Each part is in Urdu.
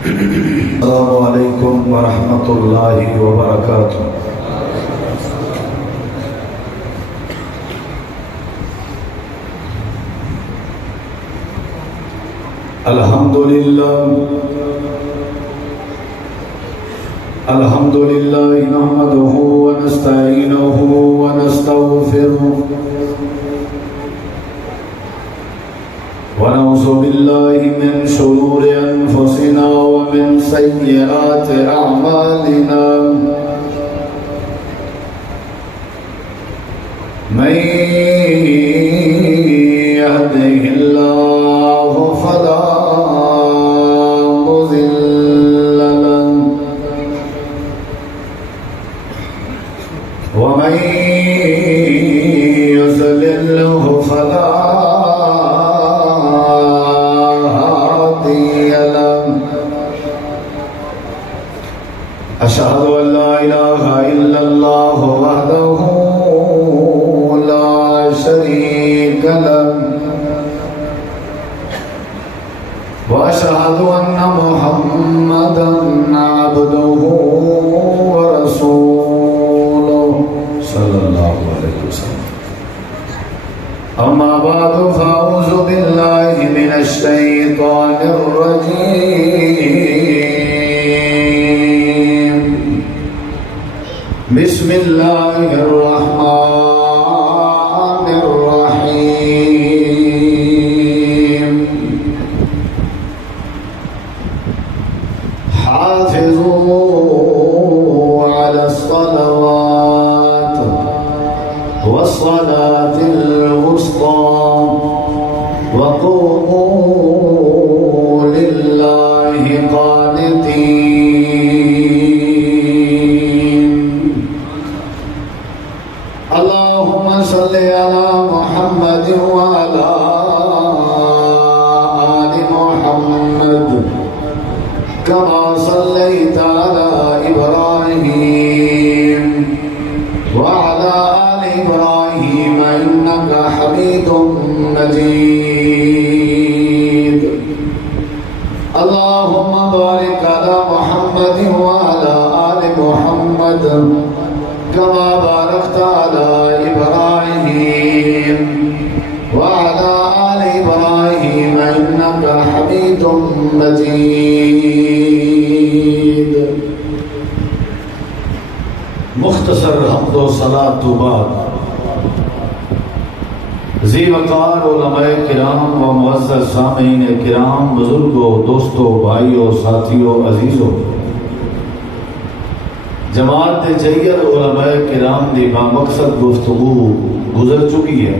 السلام علیکم ورحمۃ اللہ وبرکاتہ۔ الحمد للہ نحمده ونستعینه ونستغفره ونعوذ باللہ من شرور انفسنا ومن سیئات اعمالنا من يهده اللہ فلا مضل له ومن يضلل فلا أشهد أن لا إله إلا الله وحده لا شريك له وأشهد أن محمدا عبده ورسوله صلى الله عليه وسلم أما بعد فأعوذ بالله من الشيطان الرجيم بسم اللہ الرحمن الرحیم حافظوا علی الصلوات والصلاة الوسطى وقوموا للہ قانتین۔ اللهم صل على محمد وعلى آل محمد كما صليت على إبراهيم وعلى آل إبراهيم إنك حميد مجيد۔ اللهم بارك على محمد وعلى آل محمد كما باركت على إبراهيم وعلى آل إبراهيم إنك حميد مجيد۔ مختصر حمد و صلاۃ بعد ذی وقار علماء کرام و معزز سامعین کرام، بزرگوں، دوستوں، بھائیوں، ساتھیوں، عزیزوں، جماعت جیل علماء کرام دی بامقصد گفتگو گزر چکی ہے۔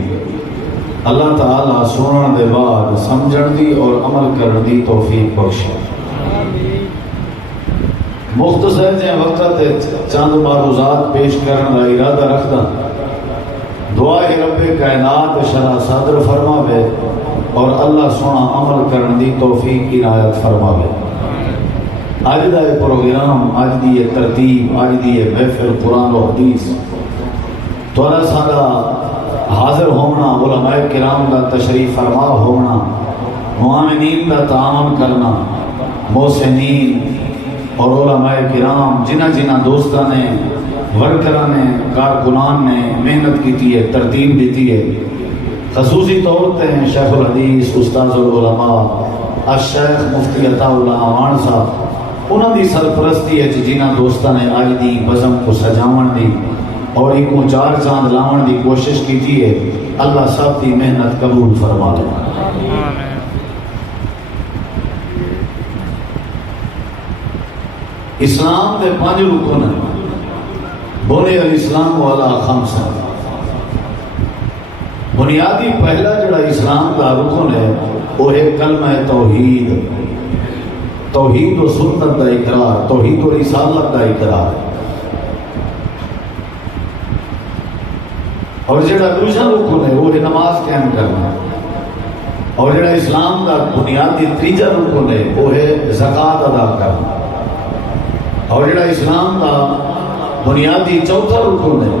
اللہ تعالیٰ سنن دے بعد سمجھن دی اور عمل کرن دی توفیق بخشے۔ مختصر جے وقت چند معروضات پیش کرن دا ارادہ رکھدا، دعا رب کائنات شرح صدر فرماوے اور اللہ سونا عمل کرن دی توفیق عنایت فرماوے۔ آج دا یہ پروگرام، آج دی یہ ترتیب، آج دی یہ محفل قرآن و حدیث، تھوڑا سارا حاضر ہونا، علماء کرام دا تشریف فرما ہونا، معاملین دا تعاون کرنا، محسنین اور علماء کرام جنہ جنہ دوستان نے، ورکران نے، کارکنان نے محنت کی ہے، ترتیب دیتی ہے۔ خصوصی طور پہ شیخ الحدیث استاذ العلماء الشیخ مفتی عطا اللہ عوان صاحب، انہوں دی سرپرستی ہے جنہ دوستان نے آج دی بزم کو سجاون دی اور ایک چار چاند لاون دی کوشش کی ہے۔ اللہ سب دی محنت قبول فرما لے۔ اسلام دے 5 رکن ہیں۔ بنی الاسلام علی 5۔ بنیادی پہلا جڑا اسلام دا رکن ہے وہ ہے کلمہ توحید، توحید و سنت دا اقرار، توحید و رسالت دا اقرار۔ اور جڑا دوسرا رکن ہے وہ ہے نماز قائم کرنا۔ اور جڑا اسلام دا بنیادی تیجا رکن ہے وہ ہے زکوٰۃ ادا کرنا۔ اور جڑا اسلام دا بنیادی چوتھا رکن ہے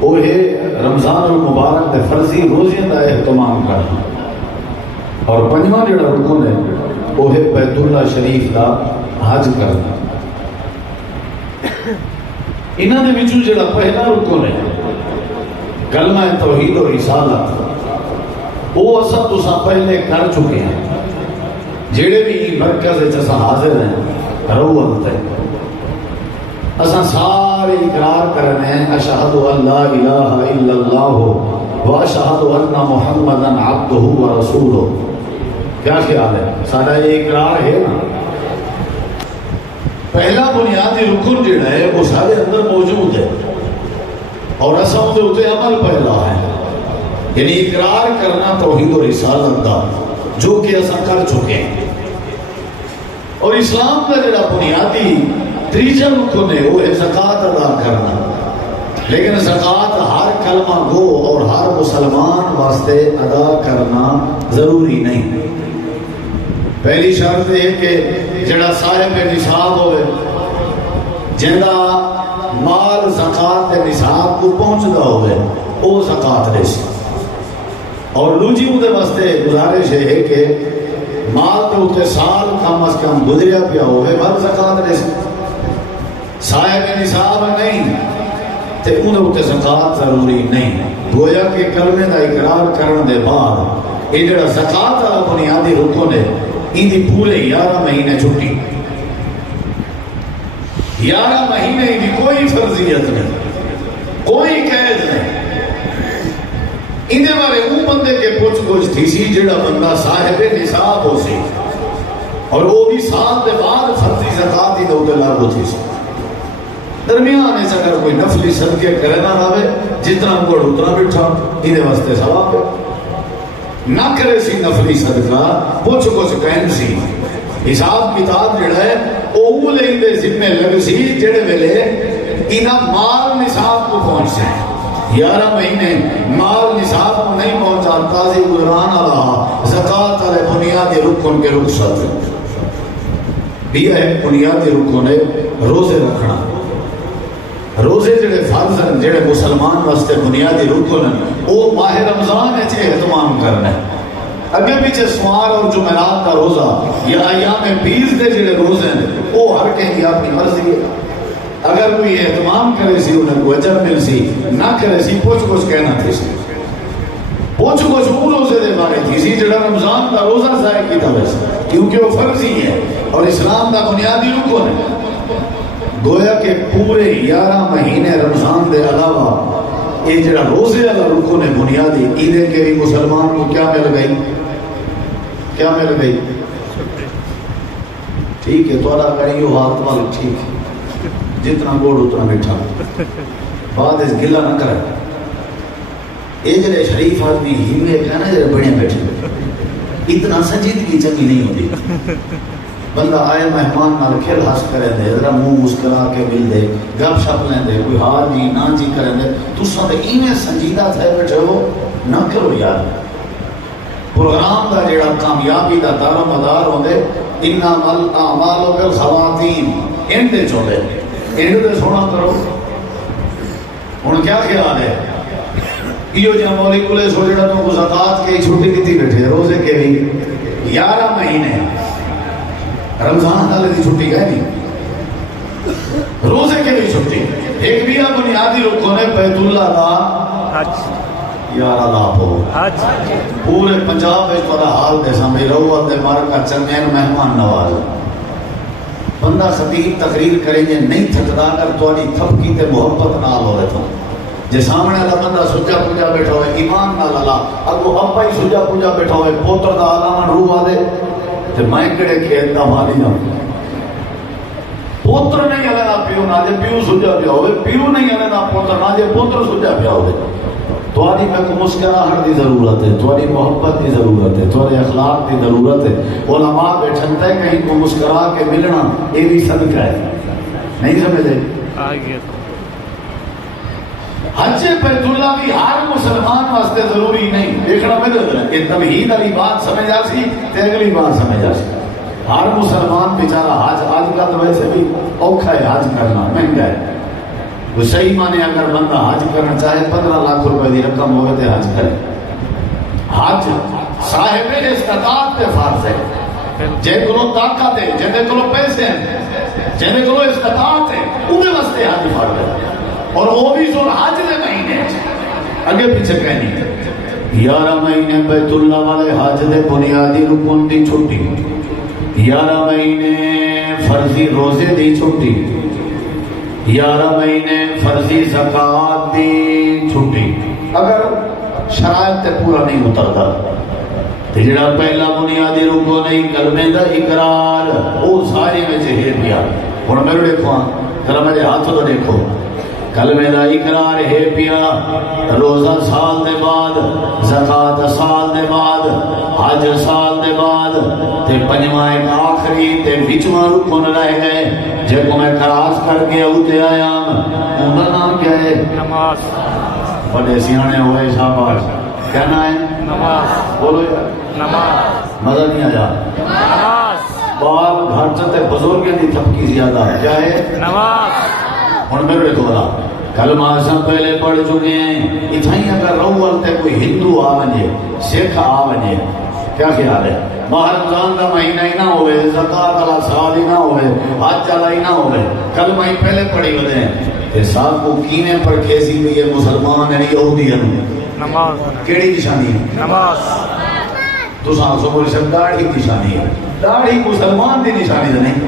وہ ہے رمضان المبارک دے فرضی روزے دا اہتمام کرنا۔ اور پنجواں جڑا رکن ہے وہ ہے بیت اللہ شریف کا حج کرنا. انہاں دے وچوں جڑا پہلا رکن ہے کلمہ توحید و رسالت، وہ اساں تساں پہلے کر چکے ہیں. جڑے بھی مرکز وچ اساں حاضر ہیں رہو تے اساں سارے اقرار کرنے ہیں اشہد ان لا الہ الا اللہ و اشہد ان محمدا عبدہ و رسولہ. کیا خیال ہے؟ سارا یہ اقرار ہے نا. پہلا بنیادی رکن جڑا ہے وہ سارے اندر موجود ہے اور اساں دے اوتے عمل پہلا ہے، یعنی اقرار کرنا توحید و رسالت دا جو کہ اساں کر چکے ہیں. اور اسلام کا جڑا بنیادی تیسرا رکن ہے وہ ہے زکوٰۃ ادا کرنا. لیکن زکوٰۃ ہر کلمہ گو اور ہر مسلمان واسطے ادا کرنا ضروری نہیں. پہلی شرط ہے کہ جڑا صاحب نصاب ہوئے جندا مال زکوٰۃ کے نصاب کو پہنچدا ہوئے وہ زکوٰۃ دے سی. اور دوجی دے واسطے گزارش ہے کہ مال کے اوتے سال کم از کم گزریا پیا ہوئے بل زکوٰۃ دے سی. صاحب نصاب نہیں تے انہاں اوتے زکوٰۃ ضروری نہیں. گویا کہ کلمے دا اقرار کرن دے بعد یہ جڑا زکوٰۃ والا بنیادی رکن ہے ان دی پورے 11 مہینے چھٹی. 11 مہینے کی کوئی فرضیت نہیں، کوئی قید نہیں. اندے بارے وہ بندے کے پوچھ گچھ تھی سی جڑا بندہ صاحب نصاب ہو سی اور وہ بھی سال دے بعد فرضی زکوٰۃ ہی دے لاگو تھی سی. درمیان اس اگر کوئی نفلی صدقے کرے نہ رہے جتنا گڑ اتنا بٹھا اندے واسطے ثواب ہے. نہ کرے سی نفلی صدقہ پوچھ گچھ کہن سی حساب کتاب جڑا ہے وہ لے دے ذمے لگ سی جڑے ویلے انہاں مال نصاب کو پہنچ سے 11 مہینے مال نصاب کو نہیں پہنچا تازی گزران والا زکوٰۃ والے بنیادی رکن کے رخصت. یہ ہے بنیادی رکن ہے روزے رکھنا. روزے جڑے فرض ہیں جڑے مسلمان واسطے بنیادی رکن ہیں وہ ماہ رمضان وچ اہتمام کرنا ہے. اگے پیچھے سوار اور جمعرات کا روزہ یا ایام بیس کے جڑے روزے ہیں وہ ہر کہیں اپنی مرضی ہے. اگر کوئی اہتمام کرے سی انہیں کو اجر مل سی، نہ کرے سی پوچھ کچھ کہنا تھی سی. پوچھ کچھ وہ روزے دے بارے تھی سی جڑا رمضان کا روزہ ضائع کیتا ویسے کیونکہ وہ فرضی ہے اور اسلام کا بنیادی رکن ہے. گویا کہ پورے 11 مہینے رمضان دے علاوہ یہ جڑا روزے والا رکن ہے بنیادی عیدیں کے بھی مسلمان کو کیا مل گئی؟ کیا مل گئی؟ ٹھیک ہے تو اللہ کریں یہ حالت والی ٹھیک ہے جتنا گوڑ اتنا میٹھا بعد اس گلہ نہ کرے. یہ جڑے شریف آدمی ہیوے کہنا جڑے بڑے بیٹھے اتنا سنجیدگی چنگی نہیں ہوتی. بندہ آئے مہمان نال کھیل ہنس کریں دے ذرا منہ مسکرا کے مل دے گپ شپ لیں دے کوئی ہاں جی نہ جی کریں دے تساں تے ایویں سنجیدہ تھے بیٹھے ہو نہ کرو یار. پروگرام دا جڑا کامیابی دا دار و مدار ہوندے انما الاعمال بالخواتیم اینڈ دے چوندے اینڈ دے سونا کرو. ہن کیا خیال ہے یہ جو مولی کولے سو جڑا تو زکوٰۃ کے چھٹی کیتی بیٹھے روزے کے بھی 11 مہینے رمضان والے کی چھٹی ہے نہیں روزے کے بھی چھٹی. ایک بھی بنیادی رکن ہے بیت اللہ کا حج. یار اللہ ہو پورے پنجاب میں تھوڑا حال دے سامنے رہو دے مار کا چنین مہمان نواز بندہ خطیب تقریر کریں گے نہیں تھکدا اگر تھوڑی تھپکی تے محبت نال ہو رہے تو جے سامنے والا بندہ سجا پوجا بیٹھا ہوئے ایمان نال اللہ اگو ابا ہی سجا پوجا بیٹھا ہوئے پوتر دا علامہ روح آ دے تے میں کڑے کھیت دا مالی ہوں. پوتر نہیں ہلے نہ پیو نہ جے پیو سجا پیا ہوئے پیو نہیں ہلے نہ پوتر نہ جے پوتر سجا پیا ہوئے. تھوڑی میں کو مسکراہٹ کی ضرورت ہے تھوڑی محبت کی ضرورت ہے تھوڑے اخلاق کی ضرورت ہے. علماء بیٹھنتا ہے کہیں کو مسکرا کے ملنا یہ بھی صدقہ ہے. نہیں سمجھے حج بیت اللہ بھی ہر مسلمان واسطے ضروری نہیں. دیکھنا میں کہ تمہید والی بات سمجھ آ سی تے اگلی بات سمجھ آ سی. ہر مسلمان بیچارہ حج آج کا تو ویسے بھی اوکھا ہے حج کرنا مہنگا ہے. وہ صحیح مانے اگر بندہ حج کرنا چاہے 15 لاکھ روپے کی رقم ہوئے تو حج کرے. حج صاحب استطاعت پہ فرض ہے. جے کو طاقت ہے، جے کو پیسے ہیں، جے کو استطاعت ہے، وہ واسطے حج فرض ہے، اور وہ بھی ذو الحج دے مہینے اگے پیچھے کہنی 11 مہینے بیت اللہ والے حج دے بنیادی رکن دی چھٹی، 11 مہینے فرضی روزے دی چھٹی، 11 مہینے فرضی زکات دی چھٹی۔ اگر شرائط تے پورا نہیں اترتا تے جڑا پہلا بنیادی رکن نہیں کلمے دا اقرار، وہ سارے میں ہے پیا۔ ہن میرے دیکھو ذرا میرے ہاتھ تو دیکھو، کلمے دا اقرار ہے پیا، روزہ سال دے بعد، زکات سال دے بعد، حج سال دے بعد، تے پنجواں ایک آخری تے وچواں رکن رہ گئے جے کو میں خراج کر کے اوتے آیا، ان کا نام کیا ہے؟ نماز۔ بڑے سیانے ہوئے شاباش، کہنا ہے نماز، بولو یار نماز۔ مزہ نہیں آیا؟ نماز۔ بال گھر تے بزرگ دی تھپکی زیادہ، کیا ہے؟ نماز۔ ہن میرے کو بولا کلمہ سب پہلے پڑھ چکے ہیں، اتھائی اگر روال تے کوئی ہندو آ ونجے، سکھ آ ونجے، کیا خیال ہے؟ ماہ رمضان کا مہینہ ہی نہ ہوئے، زکات والا سال ہی نہ ہوئے، حج والا ہی نہ ہوئے، کلمہ ہی پہلے پڑھی ہوتے ہیں کہ صاحب کو کینے پر کیسی بھی یہ مسلمان ہے یہودی ہے؟ نماز۔ کیڑی نشانی ہے؟ نماز۔ تو ساتھ سو بولی سب داڑھی نشانی ہے، داڑھی مسلمان دی نشانی ہے نہیں،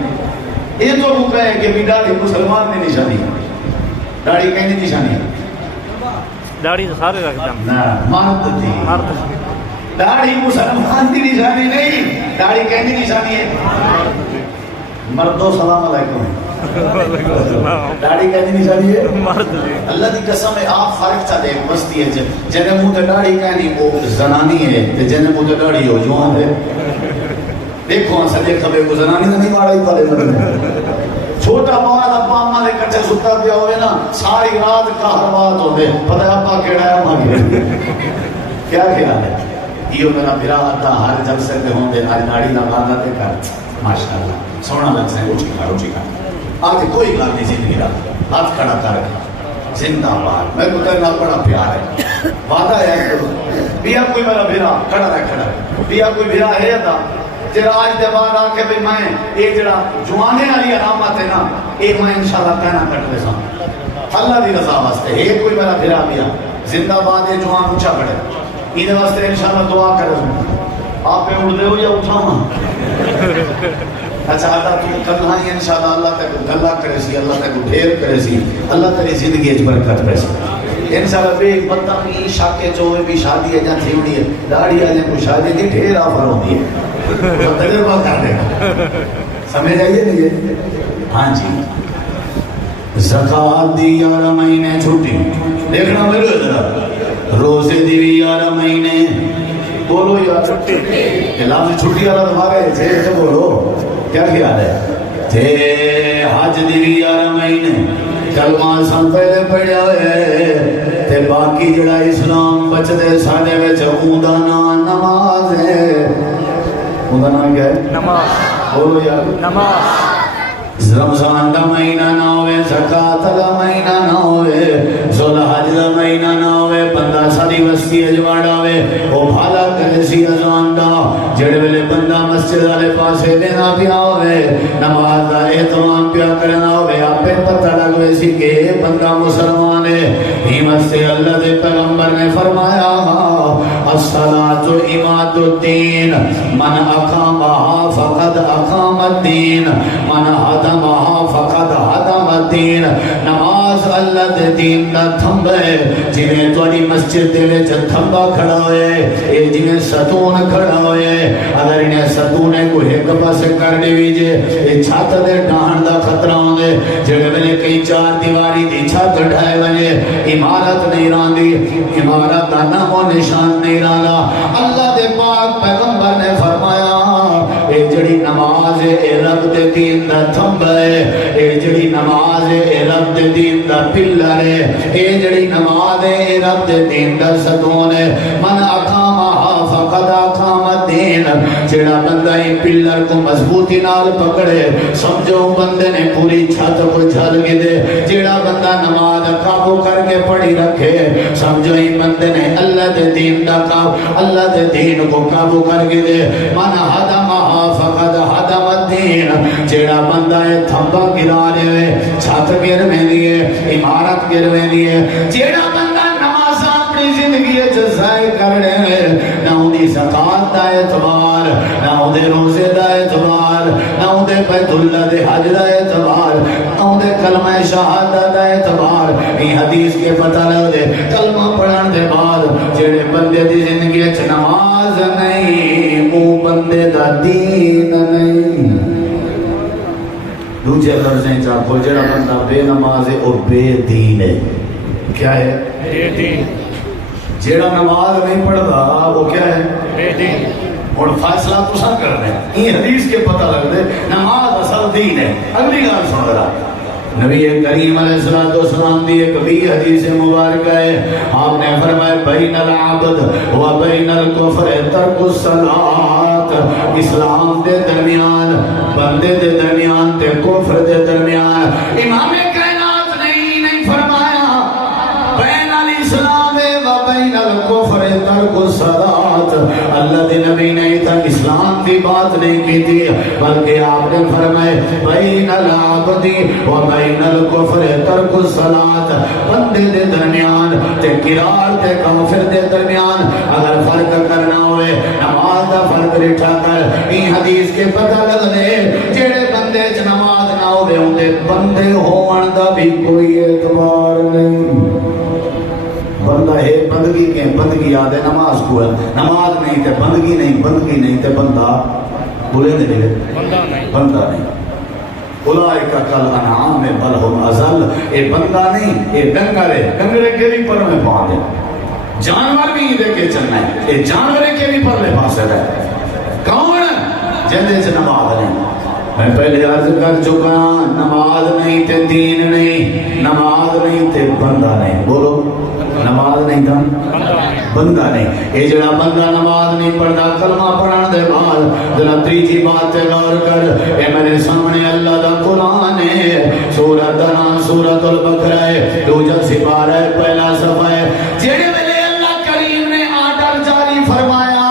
یہ تو وہ کہے کہ بھی داڑھی مسلمان دی نشانی ہے، داڑھی کہیں نشانی ہے؟ داڑھی تو سارے رکھتے ہیں، نا مرد تھی، داڑھی مسلمان دی نشانی نہیں، داڑھی کہیں نشانی ہے؟ مردو سلام علیکم، داڑھی کہیں نشانی ہے؟ مرد۔ اللہ دی قسم ہے آپ فرق تھا دے مستی ہے جنہیں منہ تے داڑھی کہنی وہ زنانی ہے تے جنہیں منہ تے داڑھی ہو جوان ہے۔ دیکھو سجے کھبے کو زنانی نہیں مارا ہی پالے مدد چھوٹا بال ابا اما دے کٹھے ستا پیا ہوئے نا، ساری رات کہروات ہوتے، پتہ ہے ابا کیڑا ہے اما کیڑا، کیا خیال ہے؟ یہ میرا بھرا آتا ہر جب سے پہ ہوں دے آج داڑھی لگانا تے کر ماشاءاللہ سونا لگ سے اچھی کھا آج کوئی بات نہیں زندگی رہا، ہاتھ کھڑا کر زندہ بار، میں کو تیرنا بڑا پیار ہے، وعدہ ہے کہ بیا کوئی میرا بھرا کھڑا رہ کھڑا ہے، بیا کوئی بھرا ہے تھا جڑا آج دے بعد آ کے بھی میں یہ جڑا جوانے والی علامت ہے نا یہ میں انشاءاللہ کہنا کٹ دے سا اللہ دی رضا واسطے ایک کوئی میرا بھرا بیا زندہ باد یہ جوان اونچا پڑے یہ واسطے انشاءاللہ دعا کرو آپ پہ اڑ دے ہو یا اٹھاؤں اچھا اللہ تو کرنا ہی انشاءاللہ اللہ تک گلہ کرے سی، اللہ تک ڈھیر کرے سی، اللہ تیری زندگی اچ برکت پہ سی انشاءاللہ بے بندہ بھی شاکے چوہے بھی شادی ہے جہاں تھی ہوئی ہے داڑھی آجے کوئی شادی دی ڈھیر آفر ہوتی ہے تجربہ کر دے گا، سمجھ آئیے نہیں ہے؟ ہاں جی زکات دی 11 مہینے چھوٹی، دیکھنا میرے ذرا روزے دی بھی 11 مہینے، بولو یار چھٹی لفظ چھٹی والا دماغ ہے سے بولو کیا خیال ہے؟ تھے حج دی بھی 11 مہینے، کلمہ سن پہلے پڑھیا ہے تے باقی جڑا اسلام بچدے ساڈے وچ اوندا نام نماز ہے، اوندا نام کیا ہے؟ نماز، بولو یار نماز۔ رمضان دا مہینہ نہ ہوئے، زکات دا مہینہ نہ ہوئے، ذوالحج دا مہینہ نہ ہوئے، بندہ ساری وستی اجواڑا ہوئے وہ بھالا کرے سی اذان دا جڑے ویلے بندہ مسجد والے پاسے دینا پیا ہوئے نماز دا اہتمام پیا کرنا ہوئے آپ پتہ لگوے سی کہ بندہ مسلمان ہے۔ ہی واسطے اللہ دے پیغمبر نے فرمایا الصلاۃ عماد الدین من اقامها فقد اقام الدین من ہدمہا فقد ہدم الدین، نماز اللہ دے دین دا تھمبا ہے، جنہیں توڑی مسجد دے وچ تھمبا کھڑا ہوئے اے جنہیں ستون کھڑا ہوئے اگر انہیں ستونے کو ایک پاسے کر دے ویجے اے چھت دے ڈھان دا خطرہ ہوندے جگہ میں کئی چار دیواری دی چھت ڈھائے ونے عمارت نہیں راندی، عمارت دا نام و نشان نہیں راندا۔ اللہ دے پاک پیغمبر نے فرمایا اے جڑی نماز اے رب دے دین دا تھمبا ہے، اے جڑی نماز اے رب دے دین دا پلر ہے، اے جڑی نماز اے رب دے دین دا ستون ہے۔ من اقامہا فقد اقام الدین، جڑا بندہ ان پلر کو مضبوطی نال پکڑے سمجھو بندے نے پوری چھت کو جھل کے دے، جڑا بندہ نماز قابو کر کے پڑھی رکھے سمجھو ان بندے نے اللہ دے دین دا اللہ دے دین کو قابو کر کے دے۔ من ہدمہا فقد جیڑا بندہ ہے تھمبا گرا رہے چھت گر میں دیئے عمارت گر میں دیئے جیڑا بندہ نماز اپنی زندگی جزائے کر رہے نہ اندھی زکاة دا اعتبار نہ اندھے روزے دا اعتبار نہ اندھے بیت اللہ دے حج دا اعتبار نہ اندھے کلمہ شہادت دا اعتبار یہ حدیث کے پتہ لگ دے کلمہ پڑھن دے بعد جیڑے بندے دی زندگی نماز نہیں وہ بندے دا دین نہیں دوسرے لفظیں چاہو جڑا بندہ بے نماز ہے وہ بے دین ہے کیا ہے بے دین جڑا نماز نہیں پڑھتا وہ کیا ہے بے دین اور فیصلہ تو سب کر رہے ہیں یہ حدیث کے پتہ لگ دے نماز اصل دین ہے اگلی گال سن رہا نبی کریم علیہ السلام دی ایک بھی حدیث مبارکہ ہے آپ نے فرمایا بین العبد و بین الکفر ترک الصلاۃ اسلام دے درمیان بندے دے درمیان تے کفر دے درمیان امام کائنات نے نہیں فرمایا بین الاسلام و بین الکفر ترک الصلاۃ اللہ دے نبی نے تک اسلام کی بات نہیں کی تھی بلکہ آپ نے فرمائے بین العبد و بین الکفر ترک الصلاۃ بندے دے درمیان تے قرار تے کافر دے درمیان اگر فرق کرنا ہوئے نماز دا فرق رٹھا کر این حدیث کے پتہ لگ دے جڑے بندے چ نماز نہ ہوے ہوندے بندے ہون دا بھی کوئی اعتبار نہیں بندہ ہے بندگی کے بندگی یاد ہے نماز کو ہے نماز نہیں تے بندگی نہیں تے بندہ بولے نہیں بندہ نہیں اولئک کل انعام بل هم اضل اے بندہ نہیں اے ڈنگر ہے ڈنگرے کے بھی پر میں پا دے جانور بھی دے کے چلنا ہے اے جانورے کے بھی پر لے پاسے رہے کون جندے سے نماز نہیں میں پہلے عرض کر چکا نماز نہیں تے دین نہیں نماز نہیں تے بندہ نہیں بولو نماز نہیں تھا بندہ نہیں یہ جڑا بندہ نماز نہیں پڑھتا کلمہ پڑھن دے بعد ذرا تیجی بات تے غور کر اے میرے سامنے اللہ دا قرآن ہے سورۃ دا نام سورۃ البقرہ ہے دوجا سپارہ ہے پہلا صفحہ ہے جڑے ویلے اللہ کریم نے آرڈر جاری فرمایا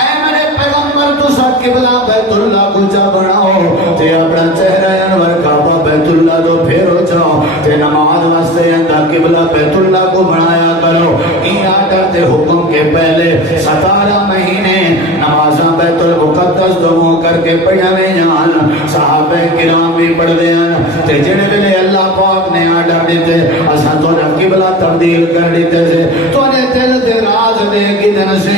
اے میرے پیغمبر تو سب قبلہ بیت اللہ کو جا بناؤ تے اپنا چہرہ انور کعبہ بیت اللہ دو پھیرو جاؤ تے نماز واسطے اندر قبلہ بیت اللہ کو بنایا کرو این آرڈر تے حکم کے پہلے 17 مہینے نمازاں بیت المقدس دو کر کے پڑھنے جان صحابہ کرام بھی پڑھ دیاں تے جڑے ویلے اللہ پاک نے آرڈر دیتے اساں تو قبلہ تبدیل کر دیتے سے تو نے دل دے راز دے کدن سے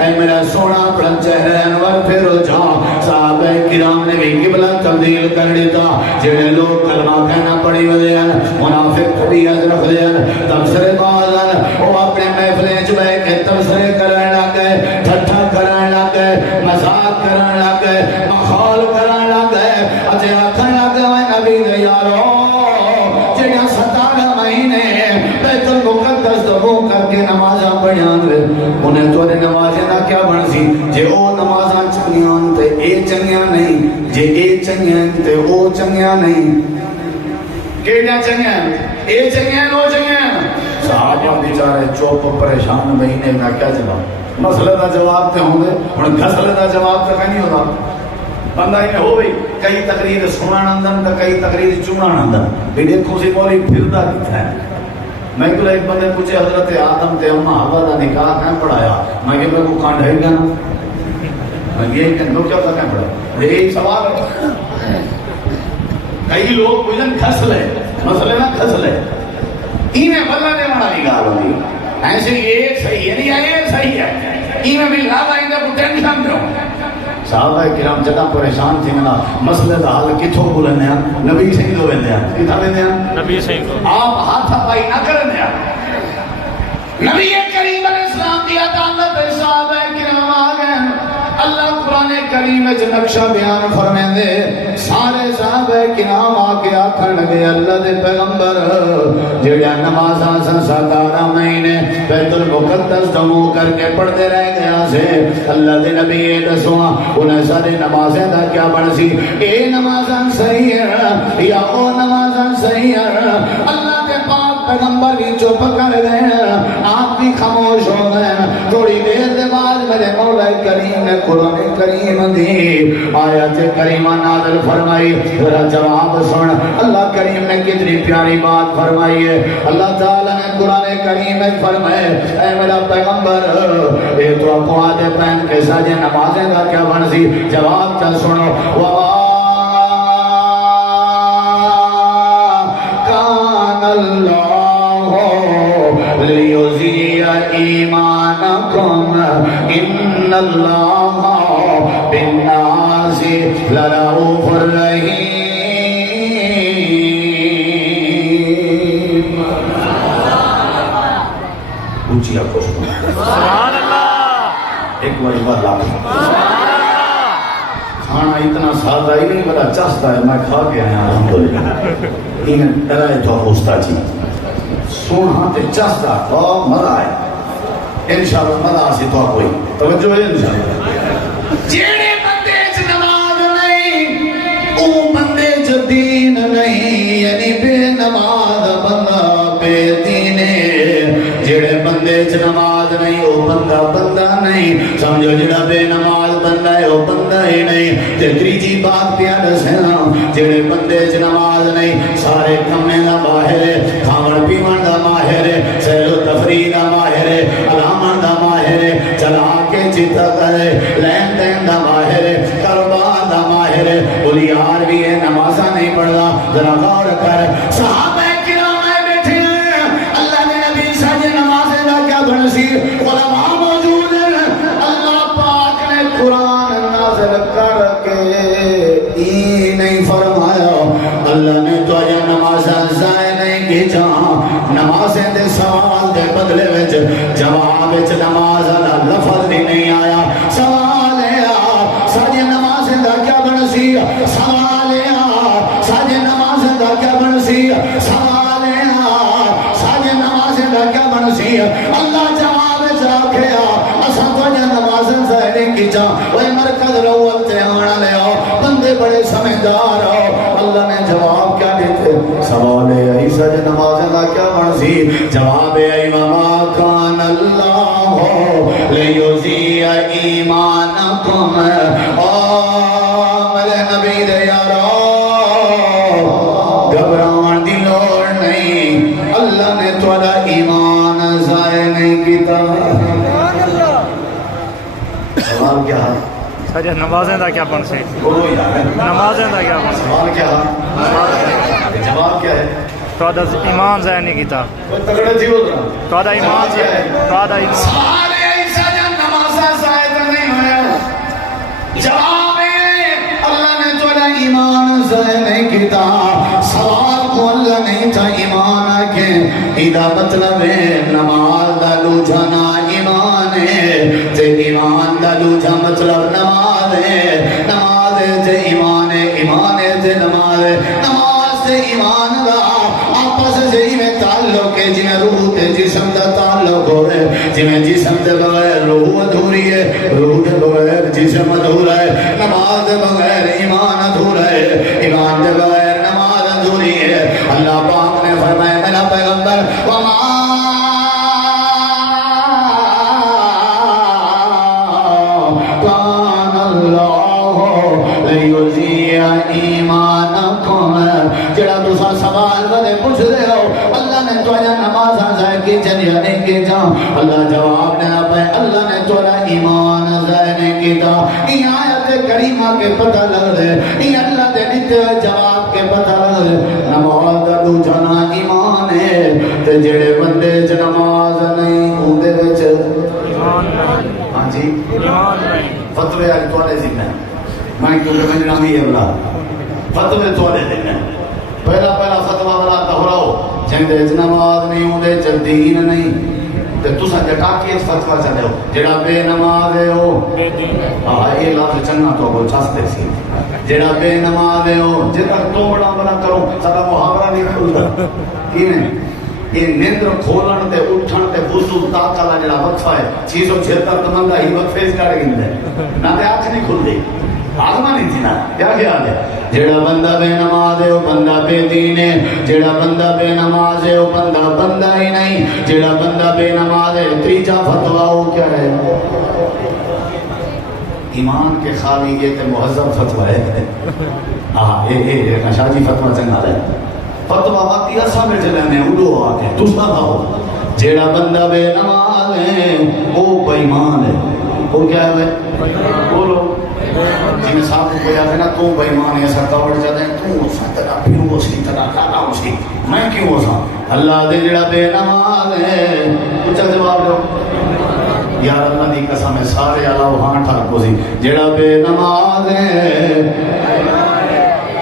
اے میرا سونا اپنا چہرہ انور پھیرو جاؤ صحابہ کرام نے بھی قبلہ تبدیل کر دیتا جڑے لوگ کلمہ کہنا پڑی ودے ہیں منافق بھی رکھ دے ہیں تبصرے باز ہیں وہ اپنے محفلیں چ بیٹھ کے تبصرے کرن لگ گئے ٹھٹھا کرن لگ گئے مذاق کرن لگ گئے مخال کرن لگ گئے اتے آکھن لگ گئے نبی دے یارو جڑا 17 مہینے بیت المقدس دو کر کے نمازاں پڑھیاں انہیں تو نمازیں نہ کیا بن سی جے او نمازاں چنگیاں تے اے چنگیاں نہیں جے اے چنگیاں تے او چنگیاں نہیں کیڑا چنگیاں اے چنگیاں او چنگیاں صحابہ بیچارے چوپ پریشان مہینے میں کیا جواب مسئلہ دا جواب تے ہوں گے ہن گھسلے دا جواب تے نہیں ہوتا بندہ ہی ہو گئی کئی تقریر سنان اندر تے کئی تقریر چونان اندر بھی دیکھو سی مولوی پھردا کتنا ہے میں کو ایک بندے پوچھے حضرت آدم تے اماں حوا دا نکاح کہیں پڑھایا میں کہ کو کانڈ ہے گیا میں یہ کہ لوگ کیا کہیں پڑھایا یہ سوال ہے کئی لوگ بجن کھس لے مسئلے نہ کھس لے انہیں بلہ نے منا نگاہ ہوئی ایسے یہ صحیح ہے نہیں یہ صحیح ہے انہیں بھی لا دائیں گے کو ٹینشن دو صحابہ کرام جدا پریشان تھی منا مسئلے دا حال کتھوں بولنے ہیں نبی سنگھ دو بندے ہیں کتھا بندے ہیں نبی سنگھ آپ ہاتھ پائی نہ کرنے ہیں نبی کریم علیہ السلام دیا تعلق صحابہ کرام آگئے اللہ قرآن کریم جو نقشہ بیان فرمائیں دے سارے صحابہ کرام آگے آکھر لگے اللہ دے پیغمبر جڑیا نمازاں سن 17 مہینے بیت المقدس دمو کر کے پڑھتے رہ گیا سے اللہ دے نبی دسواں انہیں سارے نمازیں دا کیا بڑھ سی اے نمازاں صحیح ہے یا او نمازاں صحیح ہے اللہ دے پاک پیغمبر بھی چپ کر گئے آپ بھی خاموش ہو گئے تھوڑی دیر دے بعد میرے مولا کریم نے قرآن کریم دی آیت کریمہ نازل فرمائی. ذرا جواب سن اللہ کریم نے کتنی پیاری بات فرمائی ہے. اللہ تعالیٰ نے قرآن کریم میں فرمائے اے میرا پیغمبر اے تو آپ آدھے پہن کے ساجے نمازیں کا کیا بنسی. جواب چل سنو وَمَا كَانَ اللَّهُ لِيُضِيعَ إِيمَانَكُمْ إِنَّ اللَّهَ بِالنَّاسِ لَرَءُوفٌ رَحِيمٌ. اونچی آپ کو سبحان اللہ. ایک بار والا کھانا اتنا سادہ ہی نہیں بڑا چستا ہے. میں کھا کے آیا الحمدللہ. انہیں ڈرائے تو ہوستا جی سونا تے چستا تو مزہ ہے انشاءاللہ. مزہ آسی تو کوئی توجہ ہے انشاءاللہ. جیڑے بندے چ نماز نہیں او بندے چ دین نہیں. یعنی بے نماز بندہ بے دین ہے. جیڑے بندے چ نماز نہیں او بندہ بندہ نہیں. سمجھو جڑا بے نماز بندہ ہے او بندہ ہی نہیں. تے تیجی بات پیا دسنا جڑے بندے چ نماز نہیں سارے کمے دا ماہر ہے. کھاون پیون دا ماہر ہے. سیر و تفریح دا ماہر ہے. علامت دا ماہر ہے. چلا کے چتا کرے لین دین دا ماہر ہے. کاروبار دا ماہر ہے. بلیار بھی ہے نمازاں نہیں پڑھدا. ذرا غور کر صحابہ بنسی علماء موجود ہیں. اللہ پاک نے قرآن نازل کر کے ای نہیں فرمایا اللہ نے تو یہ نمازیں ضائع نہیں کی جہاں نمازیں دے سوال دے بدلے وچ جواب وچ نماز دا لفظ بھی نہیں آیا. سوال ہے ساجے نمازیں دا کیا بنسی. سوال ہے ساجے نمازیں دا کیا بنسی. سوال ہے ساجے نمازیں دا کیا بنسی. اللہ جواب جاکھیا اساں تو جے نمازیں ظاہر کی جا اوے مرکز رول تے آنا لے آؤ بندے بڑے سمجھدار ہو. اللہ نے جواب کیا دیتے سوال ہے عیسیٰ جے نمازیں دا کیا بنسی. جواب ہے وما کان اللہ لیضیع ایمانکم. او میرے نبی دے یارو گھبراؤن دی لوڑ نہیں. اللہ نے تھوڑا ایمان ضائع نہیں کیتا. سوال کیا ہے سجا نمازیں دا کیا بن سے بولو یار نمازیں دا کیا بن سے سوال کیا ہے جواب کیا ہے. تو ایمان ضائع نہیں کیتا. تگڑے تھی ادھر تو ایمان سے تو ایمان سوال ہے عیسیٰ جان نمازہ ضائع نہیں ہویا. جواب ہے اللہ نے تھوڑا ایمان ضائع نہیں کیتا. سوال کو اللہ نہیں تھا ایمان کے ادا مطلب ہے نماز دا لوجھانا ایمان ہے. تے ایمان دا لوجھا مطلب نماز ہے. نماز تے ایمان ہے. ایمان تے نماز ہے. نماز تے ایمان دا آپس سے میں تعلق ہے. جی میں روح تے جسم دا تعلق ہو ہے. جی میں جسم تے بغیر روح ادھوری ہے. روح تے بغیر جسم ادھورا ہے. نماز تے بغیر ایمان ادھورا ہے. ایمان تے بغیر نماز ادھوری ہے. اللہ پاک نے فرمایا میرا پیغمبر وما کان اللہ لیضیع ایمانکم. جڑا تسا سوال بڑے پوچھ رہے ہو اللہ نے تو نماز ضائع کی چلیا نہیں کی جا. اللہ جواب دینا پہ اللہ نے تو ایمان ضائع نہیں کیتا. یہ آیت کریمہ کے پتہ لگ رہے یہ اللہ دے دیتے جواب کے پتہ لگ رہے. نماز دا دوجھانا ایمان ہے. تے جڑے بندے چ نماز نہیں اوندے وچ ایمان نہیں. ہاں جی ایمان نہیں. فتوی اج تواڈے ذمہ ہے. میں کیونکہ میں نامی ہے بلا فتوی تواڈے ذمہ ہے. پہلا فتوا بلا دہراؤ جندے چ نماز نہیں اوندے چ دین نہیں. تے تساں جٹا کے فتوا چلے ہو جڑا بے نماز ہے او بے دین. ہاں یہ لفظ چنگا تو کو چستے سی. جڑا بے نماز ہے او جے تک توڑا بنا کرو سدا محاورہ نہیں کھلدا. کیویں یہ نیندر کھولن تے اٹھن تے وضو تاکلا جڑا وقفہ ہے 676 تمنگا ہی وقفے کر گئندے نہ تے اکھ نہیں کھلدی. آگما نہیں تھی نا، کیا خیال ہے؟ جیڑا بندہ بے نماز ہے وہ بندہ بے دین ہے، جیڑا بندہ بے نماز ہے وہ بندہ ہی نہیں، جیڑا بندہ بے نماز ہے تیجا فتوہ وہ کیا ہے؟ ایمان کے خالی یہ تے مہذب فتوہ ہے۔ شاہ جی فتوہ چنگا ہے، فتوہ واقعی اصا میں چلانے اڈو آگے دوسرا کھاؤ۔ جیڑا بندہ بے نماز ہے وہ بےمان ہے، وہ کیا ہے؟ بولو جی میں صاحب کو بجاتے نا تو بےمان ہے، ایسا کور جاتے ہیں تو اس طرح پھر وہ اسی طرح کھانا اسی میں کیوں ہو سا اللہ دے جیڑا بے نماز ہے کچھ جواب دو یار اللہ دی قسم ہے سارے اللہ ہاں ٹھاک کو سی جیڑا بے نماز ہے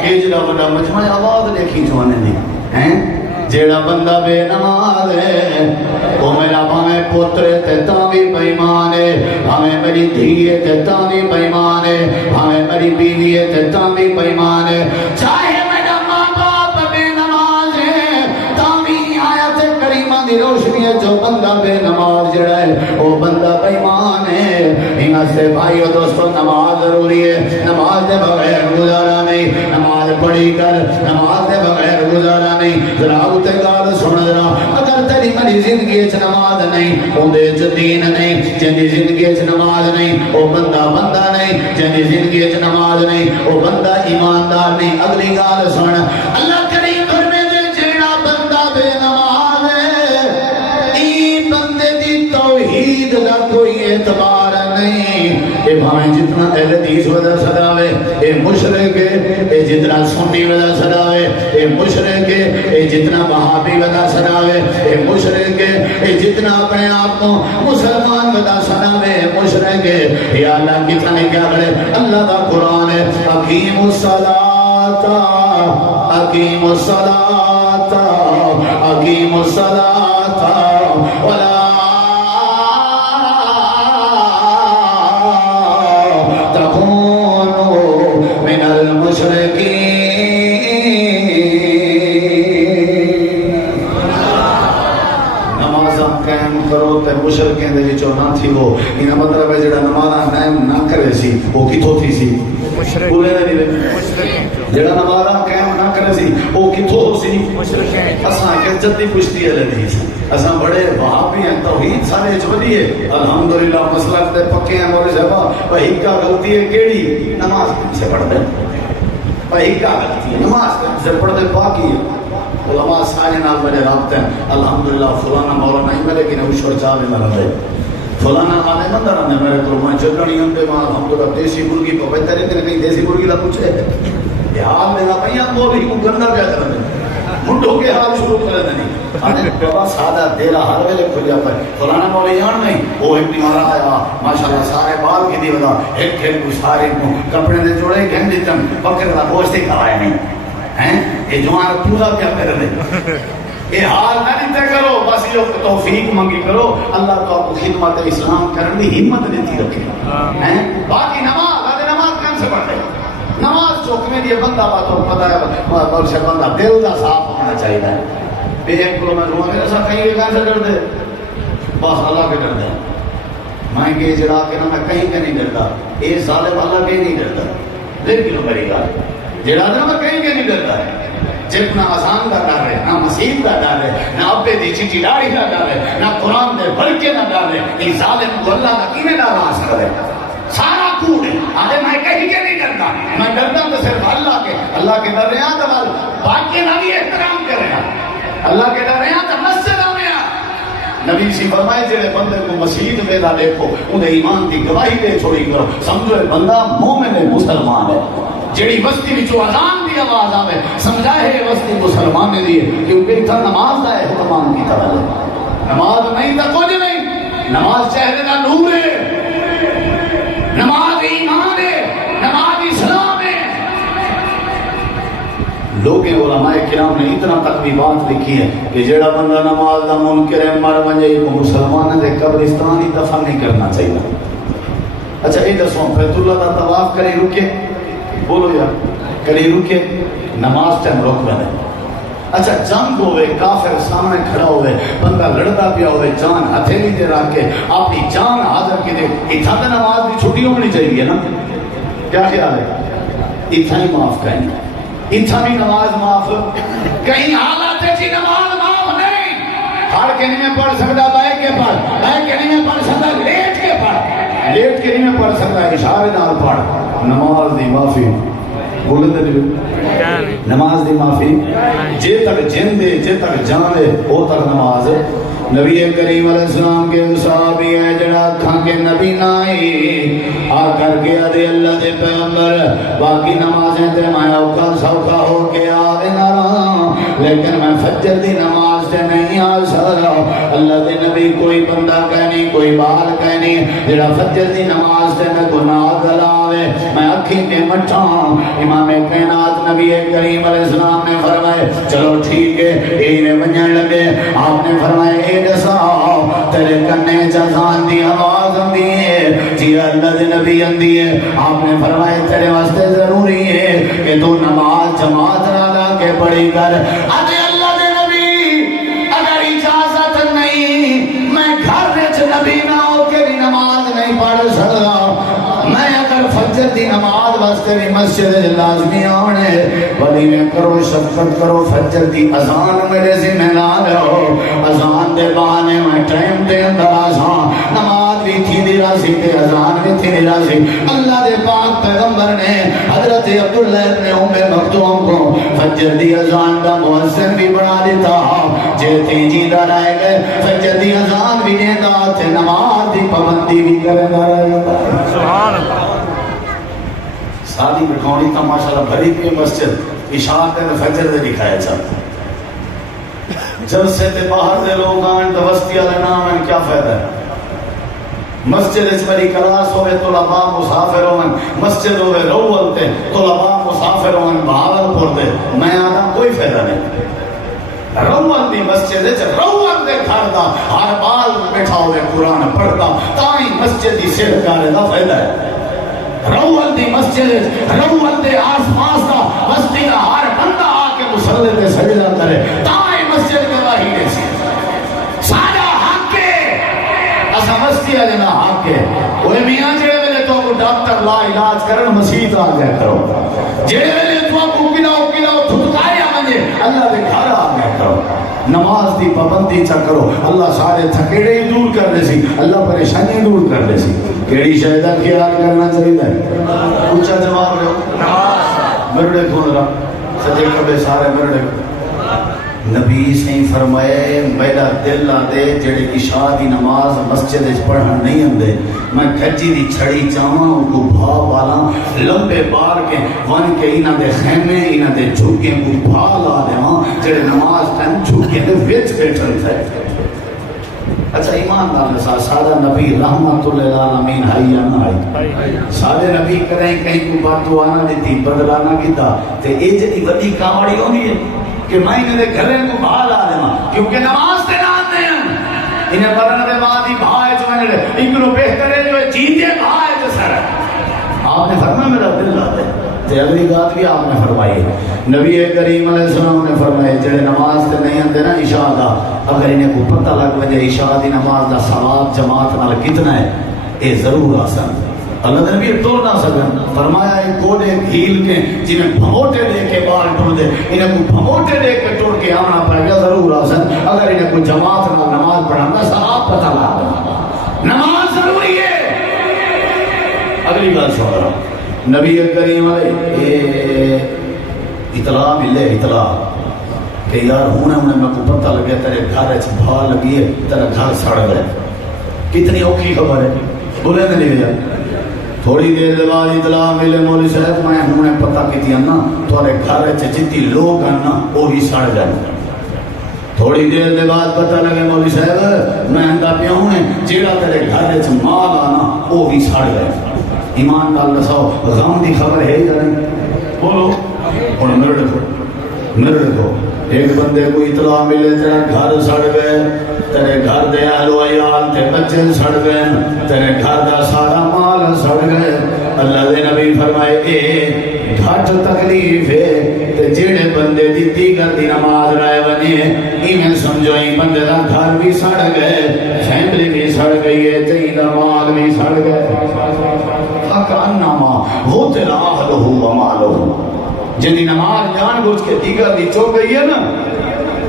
کہ جڑا بڑا مجمع آواز دیکھی جوانے دی ہیں جیڑا بندہ بے نماز ہے وہ میرا بھامے پوترے تے تاں بھی بےمان ہے، بھامے میری دھیے تے تاں بھی بےمان ہے، بھامے میری بیوی تے تاں بھی بےمان ہے، چاہے میرا ماں باپ بے نماز ہے تاں بھی آیت کریمہ دی روشنی ہے جو بندہ بے نماز جڑا ہے وہ بندہ بےمان ہے۔ انہاں سے بھائی و دوستو نماز ضروری ہے، نماز دے بغیر گزارا نہیں، نماز پڑھی کر نماز دے بغیر گزارا نہیں۔ ذرا تے گال سن ذرا اگر تیری میری زندگی وچ نماز نہیں اودے وچ دین نہیں، جندی زندگی وچ نماز نہیں او بندہ نہیں، جندی زندگی وچ نماز نہیں او بندہ ایماندار نہیں۔ اگلی گال سن اللہ کریم فرمے دے جیڑا بندہ بے نماز ہے ای بندے دی توحید دا کوئی اعتبار نہیں، اے بھاویں جتنا اہل حدیث ودا سداوے اے مشرک ہے، اے جتنا سنی ودا سداوے اے مشرک ہے، اے جتنا وہابی ودا سداوے اے مشرک ہے، اے جتنا اپنے آپ کو مسلمان ودا سداوے اے مشرک ہے۔ یا اللہ کتنا نے کیا کرے اللہ دا قرآن ہے اقیم الصلاۃ اقیم الصلاۃ اقیم الصلاۃ ولا مشرکیں دے وچوں نہ تھی وہ انہا مطلب ہے جڑا نمازاں قائم نہ کرے سی وہ کتھوں تھی سی بولے نہیں جڑا نمازاں قائم نہ کرے سی وہ کتھوں سی اساں کہ جدی پشتی ہے حدیث اساں بڑے وہابی ہیں توحید سارے چودی ہے الحمدللہ مسلک تے پکے ہیں مولوی صاحب وہی کا غلطی ہے کیڑی نماز سے پڑھ دے وہی کا غلطی ہے نماز سے پڑھ دے باقی ہے علماء سارے نال میرے رابطے ہیں الحمدللہ فلانا مولا نہیں ملے کہ نوشور چاہ بھی ملے فلانا آنے مندر آنے میرے کو میں چلنی ہوں دے ماں الحمدللہ دیسی مرگی کو بہتر ہے کہیں دیسی مرگی لا پوچھے یہ حال میں نہ پہیاں بولی کو گندہ پیا کرنے منڈوں کے حال شروع کرنے نہیں آنے بابا سادہ دیرہ ہر ویلے کھلیا پر فلانا مولی آن نہیں وہ ایک مارا آیا ماشاءاللہ سارے بال کی دی ودا ایک کھیل کو سارے کو کپڑے نے جوڑے گھن دیتن پکر دا گوشتی کھائے نہیں یہ جوان پوزا کیا کر دے یہ حال نہ دیتے کرو بس یہ توفیق منگی کرو اللہ تو آپ کو خدمت اسلام کرنے دی ہمت دیتی رکھے باقی نماز آدھے نماز کن سے پڑھتے نماز چوکنے دیئے بندہ باتوں پتہ ہے بلشہ بندہ دل دا صاف ہونا چاہیے بے ایک کلو میں روح میرے ساتھ کہیں یہ کن سے ڈر دے بس اللہ کے ڈر دے میں کہ جڑا کے نا میں کہیں کے نہیں ڈرتا یہ ظالم اللہ کے نہیں ڈرتا لیکن میری بات جڑا دن میں کہیں کے نہیں ڈرتا ہے جب نہ آسان کا ڈر ہے نہ مسیح کا ڈر ہے نہ ابے دی چیچی داڑھی کا ڈر ہے نہ قرآن دے بلکہ نہ ڈر ہے یہ ظالم کو اللہ کا کینے ناراض کرے سارا کوڑ ہے آدھے میں کہیں کے نہیں ڈرتا میں ڈرتا تو صرف اللہ کے ڈر رہے ہیں تو باقی نہ بھی احترام کرے گا اللہ کے ڈر رہے ہیں تو مسجد آنے نبی سی فرمائے جڑے بندے کو مسجد میں نہ دیکھو انہیں ایمان دی گواہی دے چھوڑی کرو سمجھو بندہ مومن ہے مسلمان ہے جڑی بستی وچوں اذان دی آواز آوے سمجھائے ہے بستی مسلمان نے دی کیونکہ اتنا نماز دا ہے حکمان کی طرح نماز نہیں تا کچھ نہیں نماز چہرے کا نور ہے نماز ایمان ہے نماز اسلام ہے لوگ علماء کرام نے اتنا تک بھی بات لکھی ہے کہ جڑا بندہ نماز دا منکر ہے مر ونجے کو مسلمان دے قبرستان ہی دفن نہیں کرنا چاہیے اچھا یہ دسو بیت اللہ دا طواف کرے رکے بولو یار کری رکے نماز ٹائم روک بنے اچھا جنگ ہوئے کافر سامنے کھڑا ہوئے بندہ لڑتا پیا ہوئے جان ہتھیلی دے رکھ کے اپنی جان حاضر کی دے اتھا تے نماز دی چھٹی ہونی چاہیے نا اتھا تے نماز دی چھٹی ہونی چاہیے نا کیا خیال ہے؟ اتنا ہی معاف کریں، اتنا بھی نماز معاف، کہیں حالات کی نماز معاف نہیں. ہر کہیں میں پڑھ سکتا بیٹھ کے پڑھ، بیٹھ کے نہیں میں پڑھ سکتا لیٹ کے پڑھ، لیٹ کے نہیں میں پڑھ سکتا اشارے نال پڑھ. نماز دی معافی بولتے نہیں، نماز دی معافی جے تک جن دے جے تک جان دے وہ تک نماز. نبی کریم علیہ السلام کے صحابی ہے جڑا کھان کے نبی نائی آ کر کے دے اللہ دے پیغمبر باقی نمازیں تے میں اوکھا سوکھا ہو کے آ دینا لیکن میں فجر دی نماز تے نہیں آ سکتا. اللہ دے نبی کوئی بندہ کہنی کوئی بال کہنی جڑا فجر دی نماز تے میں گناہ گلاوے میں اکھی کے مٹھا. امام کائنات نبی کریم علیہ السلام نے فرمائے چلو ٹھیک ہے انہیں ونجن لگے. آپ نے فرمائے تیرے کنے جزان دی آواز اندی ہے جی اللہ دے نبی اندی ہے. آپ نے فرمائے تیرے واسطے ضروری ہے کہ تو نماز جماعت لا کے پڑھی کر. اجے اللہ دے نبی اگر اجازت نہیں میں گھر وچ نبی نہ ہو کے بھی نماز نہیں پڑھ سکتا. میں اگر فجر دی نماز واسطے بھی مسجد لازمی آنے ولی میں کرو شفقت کرو فجر دی اذان میرے ذمہ نہ لو. اذان دے بہانے میں ٹائم دے اندر آسان نماز بھی تھی دی راسی تے اذان بھی تھی دی راسی. اللہ دے پاک پیغمبر نے حضرت عبداللہ ابن ام مکتوم کو فجر دی اذان کا مؤذن بھی بنا دیتا. جے تھی جیدہ رہ گئے فجر دی اذان بھی دیتا تھے نماز دی پابندی بھی کرے گا. سبحان اللہ. سادی بٹھونی تا ماشاءاللہ بھری کی مسجد عشاء تے فجر دے دکھایا چاہتا. جب سے تے باہر دے لوگ آن تو وسطی والے نام ہیں کیا فائدہ ہے. مسجد اس بڑی کلاس ہوئے طلباء مسافر ہوئے مسجد ہوئے روول تے طلباء مسافر ہوئے بہاولپور دے میں آنا کوئی فائدہ نہیں. روول دی مسجد ہے روول دے گھر دا ہر بال بیٹھا ہوئے قرآن پڑھتا تائیں مسجد دی سیرکارے دا فائدہ ہے. روول دی مسجد روول دے آس پاس دا بستی دا ہر بندہ آ کے مصلی تے سجدہ کرے تائیں مسجد کے واحد سے سارا حق ہے. اسا مستی ہے جنا حق ہے. کوئی میاں جڑے ویلے تو کو ڈاکٹر لا علاج کرن مسجد آ گیا کرو. جڑے ویلے تو کو کلا تھتکاریا منجے اللہ دے گھر آ گیا کرو. نماز دی پابندی چا کرو. اللہ سارے تھکیڑے ہی دور کر دے سی اللہ پریشانی دور کر دے سی. کیڑی شے دا خیال کرنا چاہیے. اونچا جواب دو نماز مرڑے کھول رہا سجے کبے سارے مرڑے. نبی سے فرمائے میرا دل آدے جڑے عشاء دی نماز مسجد وچ پڑھن نہیں آندے میں کھجی دی چھڑی چاواں ان کو بھا والا لمبے بار کے ون کے انہاں دے خیمے انہاں دے جھوکے کو بھا لا دیواں جڑے نماز ٹائم جھوکے دے وچ بیٹھے تھے. اچھا ایمان دار ساتھ سادہ نبی رحمت اللہ العالمین ہے یا نہ ہے. سارے نبی کریں کہیں کو بات دعا نہ دیتی بدلا نہ کیتا تے اے جڑی وڈی کاوڑی ہوندی ہے کہ میں انہیں گھریں کو بہا لا دیواں کیونکہ نماز تے نہ آتے ہیں انہیں پڑھنے دے بعد ہی بہائے جو میں نے انہوں بہتر ہے جو جیتے بہائے جو سر. آپ نے فرمایا میرا دل آتا ہے تے اگلی بات بھی آپ نے فرمائی. نبی کریم علیہ السلام نے فرمائے جڑے نماز تے نہیں آتے نا عشاء دا اگر انہیں کو پتہ لگ وجہ عشاء دی نماز دا ثواب جماعت نال کتنا ہے اے ضرور آسان. اللہ نے بھی توڑ نہ سکن فرمایا ایک کوڑے گھیل کے جنہیں بھموٹے دے کے بال ٹوڑ دے انہیں کو بھموٹے دے کے ٹوڑ کے آنا پڑے گا ضرور آسان. اگر انہیں کو جماعت نال نماز پڑھانا ثواب پتہ لگا نماز ضروری ہے. اگلی بات سن رہا نبی کریم علیہ اطلاع ملے اطلاع کہ یار ہونے میں کو پتہ لگے تیرے گھر اچھ بھا لگی ہے تیرا گھر سڑ گئے. کتنی اوکھی خبر ہے بولے نہیں گیا. تھوڑی دیر بعد اطلاع ملے مولوی صاحب میں ہوں پتہ کی نا تھوڑے گھر جتنی لوگ ہیں نا وہ بھی سڑ جائیں. تھوڑی دیر بعد پتہ لگے مولوی صاحب میں اندہ پیا ہوں جیڑا تیرے گھر مال آنا وہ بھی سڑ گئے. ایمان نال دساؤ غم دی خبر ہے یا نہیں بولو. اور میرے کو ایک بندے کو اطلاع ملے تیرا گھر سڑ گئے تیرے گھر دے اہل و عیال تے بچے سڑ گئے تیرے گھر دا سارا مال سڑ گئے. اللہ دے نبی فرمائے اے گھٹ تکلیف ہے تے جڑے بندے دی دیگر دی نماز رائے بنی ہے انہیں سمجھو ہی بندے دا گھر بھی سڑ گئے فیملی بھی سڑ گئی ہے تے دا مال بھی سڑ گئے. فکأنما قتل اہلہ ومالہ. جنی نماز جان بوجھ کے دیگر دی چو گئی ہے نا،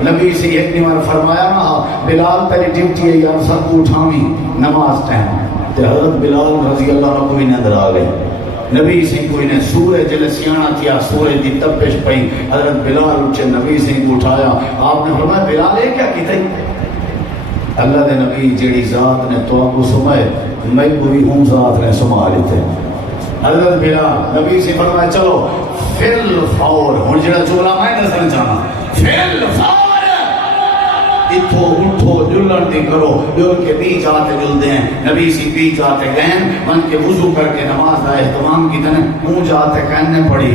نبی سے ایک بار فرمایا نا بلال تیری ڈیوٹی ہے یار سب کو اٹھاوی نماز ٹائم. تے حضرت بلال رضی اللہ عنہ کوئی نظر آ گئے. نبی سے کوئی نے سورج جل سیانا کیا، سورج دی تپش پئی، حضرت بلال اٹھے نبی سے کو اٹھایا. آپ نے فرمایا بلال یہ کیا کیتا ہے؟ اللہ دے نبی جیڑی ذات نے تو کو سمائے میں کوئی ہوں ذات نے سما لیتے. حضرت بلال نبی سے فرمایا چلو فل فور ہن جڑا جملہ میں دسنا چاہنا فل فور اتھو اٹھو جلن دی کرو. جل کے بھی جاتے جلدے ہیں نبی سی بھی جاتے گئے من کے وضو کر کے نماز کا اہتمام کی تنے منہ جاتے کہنے پڑی.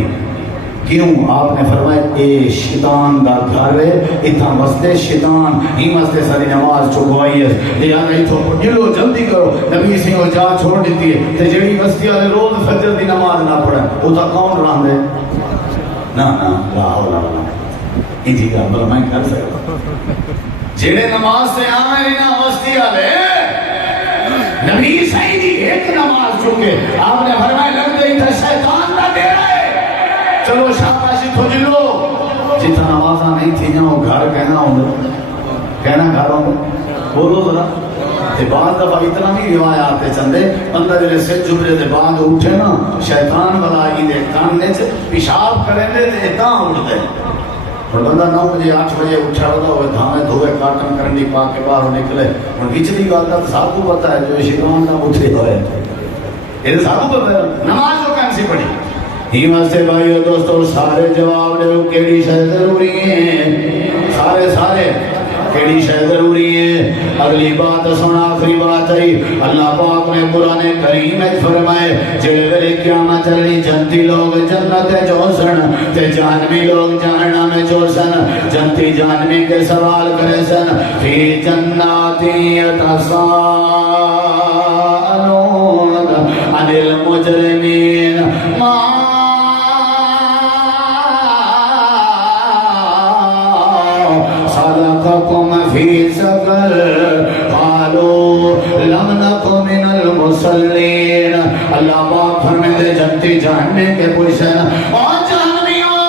کیوں؟ آپ نے فرمایا اے شیطان دا گھر ہے، اتنا مستے شیطان ہی مستے ساری نماز چکوائی ہے لہذا اتھو جلو جلدی کرو. نبی سی وہ جا چھوڑ دیتی ہے تے جڑی بستی والے روز فجر دی نماز نہ پڑھے وہ تا کون رہن دے؟ نا لا حول ولا قوت الا باللہ. میں کر سکتا جڑے نماز سے آئے نا مستی والے نبی صحیح دی ایک نماز چکے آپ نے فرمایا لگ گئی تھا شیطان دا ڈیرا ہے. چلو شاباشی تو جلو جتنا نمازاں نہیں تھی نا وہ گھر کہنا ہوں کہنا گھر ہوں بولو ذرا. تے بعد دفعہ اتنا بھی روایات چندے بندہ جلے سے جبرے دے بعد اٹھے نا شیطان والا ہی دے کاننے سے پیشاب کریں دے تے اتنا اٹھ دے. اور بندہ 9 بجے 8 بجے اٹھا ہوتا ہوئے دھامے دھوئے کارٹن کرنی پا کے باہر نکلے اور بچلی گال کا سب کو پتا ہے جو شیطان کا اٹھے ہوئے یہ سب کو پتا ہے. نماز کو کیسے پڑھی ہی واسطے بھائیو دوستو سارے جواب دے کیڑی شے ضروری ہے سارے کیڑی شے ضروری ہے. اگلی بات سنا آخری بات ہے اللہ پاک نے قرآن کریم میں فرمائے جڑے ویلے قیامت چلنی جنتی لوگ جنت چوسن تے جہنمی لوگ جہنم میں چوسن. جنتی جہنمی کے سوال کرے سن فی جناتی یتساءلون عن المجرمین ما صدقكم في سقر قالوا لم نكن من المصلين. اللہ پاک فرمائے جنتی جہنم کے پوچھن اور جہنمیوں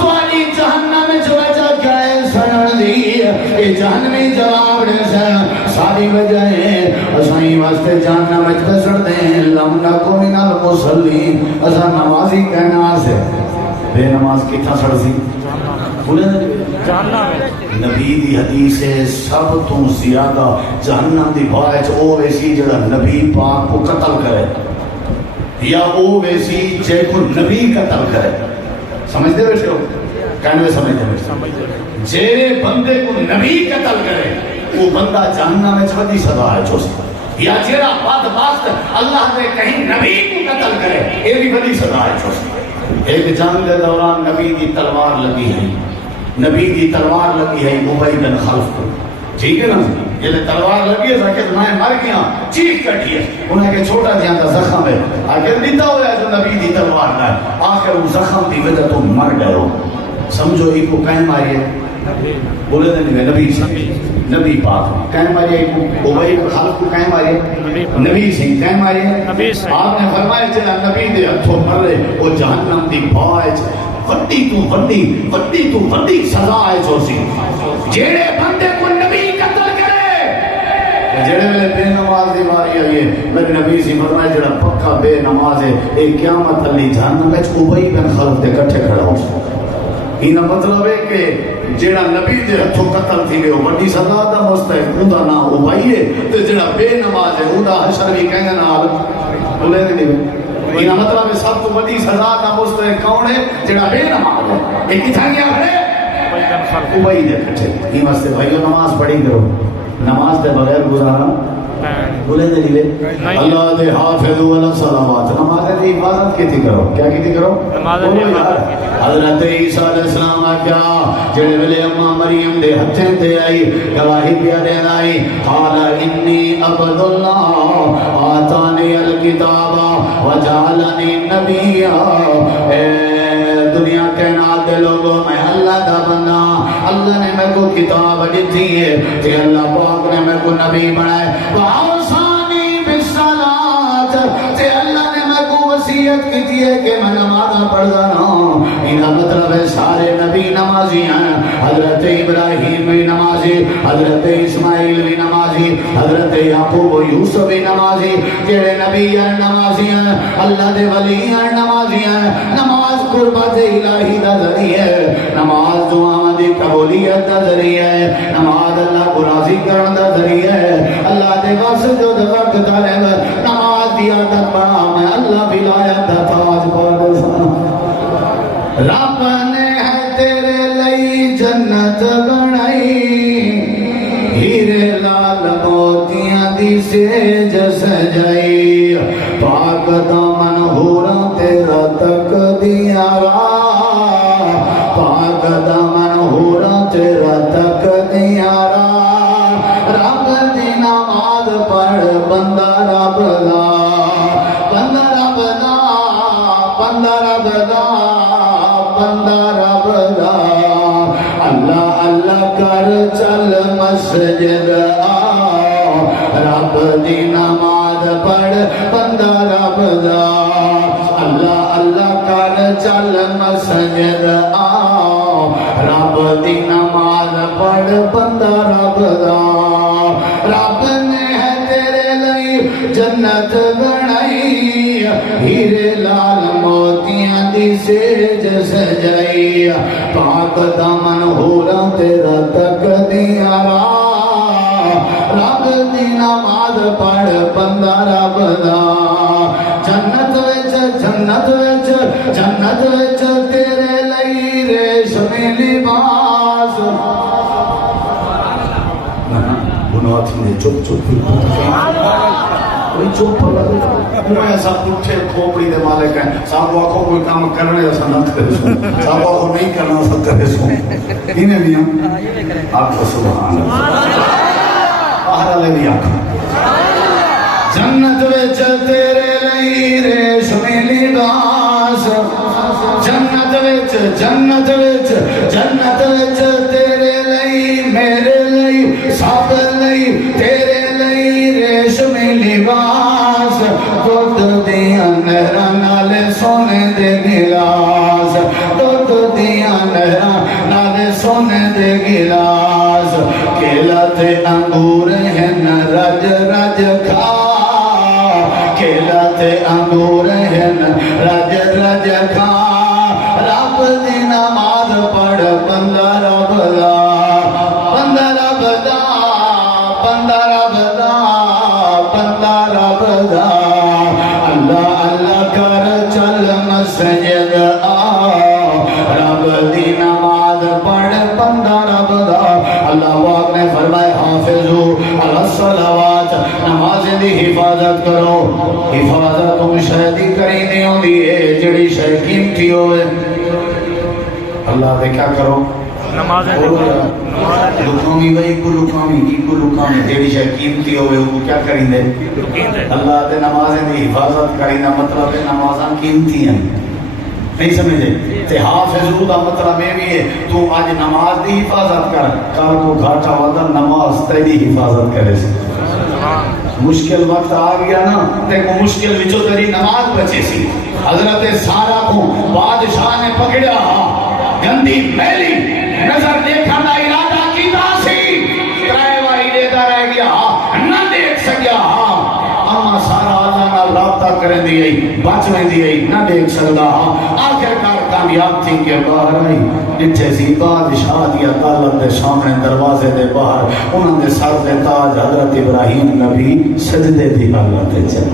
تمہاری جہنم میں جو وجہ کیا ہے سنن دی یہ جہنمی جواب دے سن ساری وجہ ہے اسائی واسطے جہنم میں پسڑ دیں لم نکن من المصلين. اسا نمازی کہنا سے بے نماز کتنا سڑ سی بولے نبی دی حدیث ہے سب تو زیادہ جہنم دی باعث او ویسی جڑا نبی پاک کو قتل کرے یا او ویسی جے کو نبی قتل کرے. سمجھتے بیٹھے ہو کہنے سمجھتے بیٹھے جیرے بندے کو نبی قتل کرے وہ بندہ جہنم میں چھوٹی سزا ہے چوسی یا جیرا بدبخت اللہ نے کہیں نبی کو قتل کرے یہ بھی بڑی سزا ہے چوسی. ایک جنگ کے دوران نبی کی تلوار لگی ہے نبی کی تلوار لگی ہے ابی بن خلف کو ٹھیک ہے نا یہ تلوار لگی ہے کہ میں مر گیا چیخ کٹی ہے انہیں کہ چھوٹا جہاں کا زخم ہے آخر دیتا ہوا ہے جو نبی کی تلوار ہے آخر وہ زخم کی وجہ تو مر گئے ہو. سمجھو ایک کو کہیں ماریے بولے دیں نبی سے نبی پاک کہیں ماریے ابی بن خلف کو کہیں ماریے نبی سے کہیں ماریے. آپ نے فرمایا چلا نبی دے ہتھوں مر رہے وہ جہنم دی باعث وڈی تو وڈی سزا ہے چوسی جیڑے بندے کو نبی قتل کرے جیڑے میں بے نماز دی ماری آئی ہے لیکن نبی سی فرمایا جڑا پکا بے نماز ہے ایک قیامت علی جہنم میں ابی بن خلف دے کٹھے کھڑا ہو. یہ مطلب ہے کہ جیڑا نبی دے ہتھوں قتل تھی گئے وڈی سزا دا مستحق اوندا نام ابی ہے تے جڑا بے نماز ہے اوندا حشر بھی کہنے نال بولے نہیں. یہ مطلب ہے سب کو بڑی سزا کا مستحق کون ہے جڑا بے نماز ہے. ایک کتھا گیا ہے ابی دے کٹھے. یہ واسطے بھائیو نماز پڑھی کرو نماز دے بغیر گزارا بولے دے لیے اللہ دے حافظ والا صلوات نماز دی حفاظت کیتی کرو کیا کیتی کرو حضرت عیسیٰ علیہ السلام کیا جڑے ویلے اماں مریم دے ہتھیں تے آئی گواہی پیا دین آئی قال انی عبد اللہ آتانی الکتاب وجعلنی نبیا. دنیا کے ناتے لوگوں میں اللہ دا بندہ اللہ نے میں کو کتاب دیتی ہے کہ اللہ پاک نے میں کو نبی بنائے وَأَوْصَانِي بِالصَّلَاةِ کہ اللہ نے میں کو ہے کہ میں نماز پڑھدا نہ ان کا مطلب ہے سارے نبی نمازی ہیں حضرت ابراہیم بھی نمازی حضرت اسماعیل بھی نمازی حضرت یعقوب و یوسف بھی نمازی جڑے نبی ہیں نمازی ہیں اللہ دے ولی ہیں نمازی ہیں نماز قربت الہی دا ذریعہ ہے نماز دعاواں دی قبولیت دا ذریعہ ہے نماز اللہ کو راضی کرن دا ذریعہ ہے اللہ دے واسطے جو وقت دے نماز دی عادت بنا میں اللہ ولایت دا تاج پا دے رب نے ہے تیرے لئی جنت بنائی ہیرے لال موتیاں دی سیج سجائی پاک دامن ہوراں تیرا تک دیا راہ پاک دامن ہوراں تیرا تک دیا راہ رب دی نماز پڑھ بندہ رب دا بندہ رب دا بندہ رب دا بندہ رب دا اللہ اللہ کر چل مسجد آ رب دی نماز پڑھ بندہ رب دا اللہ اللہ کر چل مسجد آ رب دی نماز پڑھ بندہ رب دا رب نے ہے تیرے لئی جنت بنائی ہیرے لال موتیاں دی سیج سجائی پاک دامن ہوراں تیرا تک دیا راہ رب دی نماز پڑھ بندہ رب دا جنت وچ تیرے لئی ریشمی لباس بنوات نے چپ چپ کوئی چپ میں ایسا پٹھے کھوپڑی دے مالک ہیں صاحب آنکھوں کوئی کام کرنے ایسا نہ کرے سو صاحب آنکھوں نہیں کرنا ایسا کرے سو انہیں بھی ہم آپ کو سبحان اللہ باہر لے بھی آنکھوں جنت وچ تیرے لئی ریشمی لباس جنت وچ تیرے لئی میرے لئی سب لئی تیرے لئی ریشمی لباس دودھ دیاں نہراں نال سونے دے گلاس دودھ دیاں نہراں نال سونے دے گلاس کیلا تے انگور ہیں رج رج کھا کیلا تے انگور ہیں رج رج کھا رب دی نماز پڑھ بندہ رب دا بندہ رب دا بندہ رب دا بندہ رب دا اللہ اللہ کر چل مسجد آ رب دی نماز پڑھ بندہ رب دا اللہ پاک نے فرمایا حافظو علی الصلوات نماز دی حفاظت کرو حفاظت تم شہدی کری دی ہوندی ہے جڑی شے قیمتی ہوئے اللہ دے کیا کرو نماز لکامی بھائی کو لکامی جیڑی شے قیمتی ہوئے وہ کیا کریں دے اللہ دے نمازیں دی حفاظت کریں دا مطلب ہے نمازاں قیمتی ہیں نہیں سمجھے تے حافظو دا مطلب یہ بھی ہے تو آج نماز دی حفاظت کر کل کو گھاٹا ودا نماز تیری حفاظت کرے سے مشکل وقت آ گیا نا تے کو مشکل وچو تیری نماز بچے سی حضرت سارا کو بادشاہ نے پکڑا گندی میلی نظر دیکھا دا ارادہ کیتا سی ترائے وائی دیتا رہ گیا نہ دیکھ سکیا اما سارا اللہ نہ رابطہ کریں دی گئی بچنے دی گئی نہ دیکھ سکتا آخر کار کامیاب تھی کہ باہر آئی جتھے سی بادشاہ دیا عدالت دے سامنے دروازے دے باہر انہوں نے سر دے تاج حضرت ابراہیم نبی سجدے دی حالت دے چل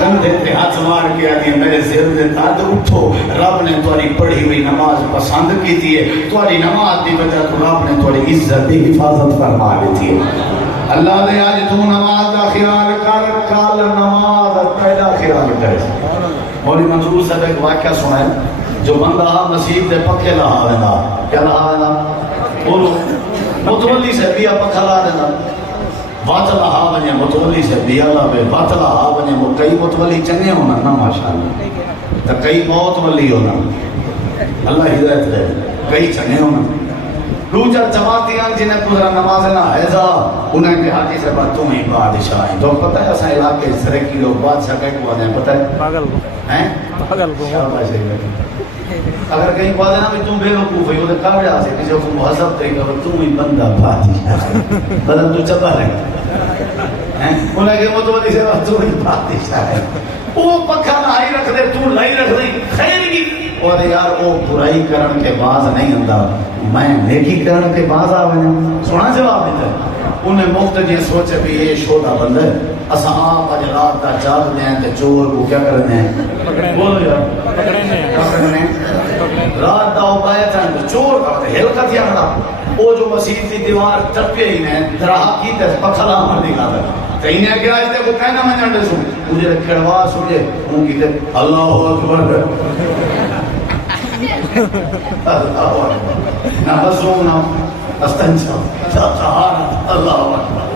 کندھے تے ہاتھ مار کے آدھی میرے سر دے تاج اٹھو رب نے تمہاری پڑھی ہوئی نماز پسند کی تھی تمہاری نماز دی وجہ تو رب نے تمہاری عزت دی حفاظت فرما لی تھی اللہ نے آج تو نماز دا خیال کر کال نماز پہلا خیال کرے مولی منصور صاحب ایک واقعہ سنا ہے جو بندہ مسجد دے پکھے لہا دینا کیا لہا دینا بولو متولی سے بیا پکھا لا دینا وات لہا بنیا متولی سے بیا لا بے وات لہا بنیا کئی متولی چنگے ہونا نا ماشاءاللہ تو کئی موت ولی ہونا اللہ ہدایت دے کئی چنگے ہونا دوجا جماعتیاں جنہیں تو ذرا نماز نہ ایزا انہیں کہ حاجی صاحب تم ہی بادشاہ ہیں. تو پتہ ہے اساں علاقے سرکی لوگ بادشاہ کہہ کو آتے ہیں پتہ ہے پاگل کو ہیں پاگل کو اگر کہیں کو آتے نا بھی تم بے وقوف ہے وہ کاوڑا سے کسی کو مہذب طریقہ پر تم ہی بندہ بادشاہ ہے بدن تو چبا رہے ہیں انہیں کہ متوجہ سے تم ہی بادشاہ ہے. وہ پکھا لائی رکھ دے تو لائی رکھ دے خیر کی اور یار وہ برائی کرن کے باز نہیں ہوندا میں نیکی کرن کے باز آ ونا سونا جواب دیتا ہے. انہیں مفت جی سوچے بھی یہ شودا بندہ ہے اساں آپ اج رات دا جاگ دیں تے چور کو کیا کرنے ہیں بولو یار پکڑنے رات دا پایا تے چور کا ہل کا دیا کھڑا وہ جو مسجد کی دیوار ٹپے ہی نے درا کی تے پکھلا مار دی گل تے انہیں کیا اس تے کو کہنا میں جانتے سو مجھے کھڑوا سوجے ان کی تے اللہ اکبر اللہ اکبر نہ بسونا استنشا طہارت اللہ اکبر.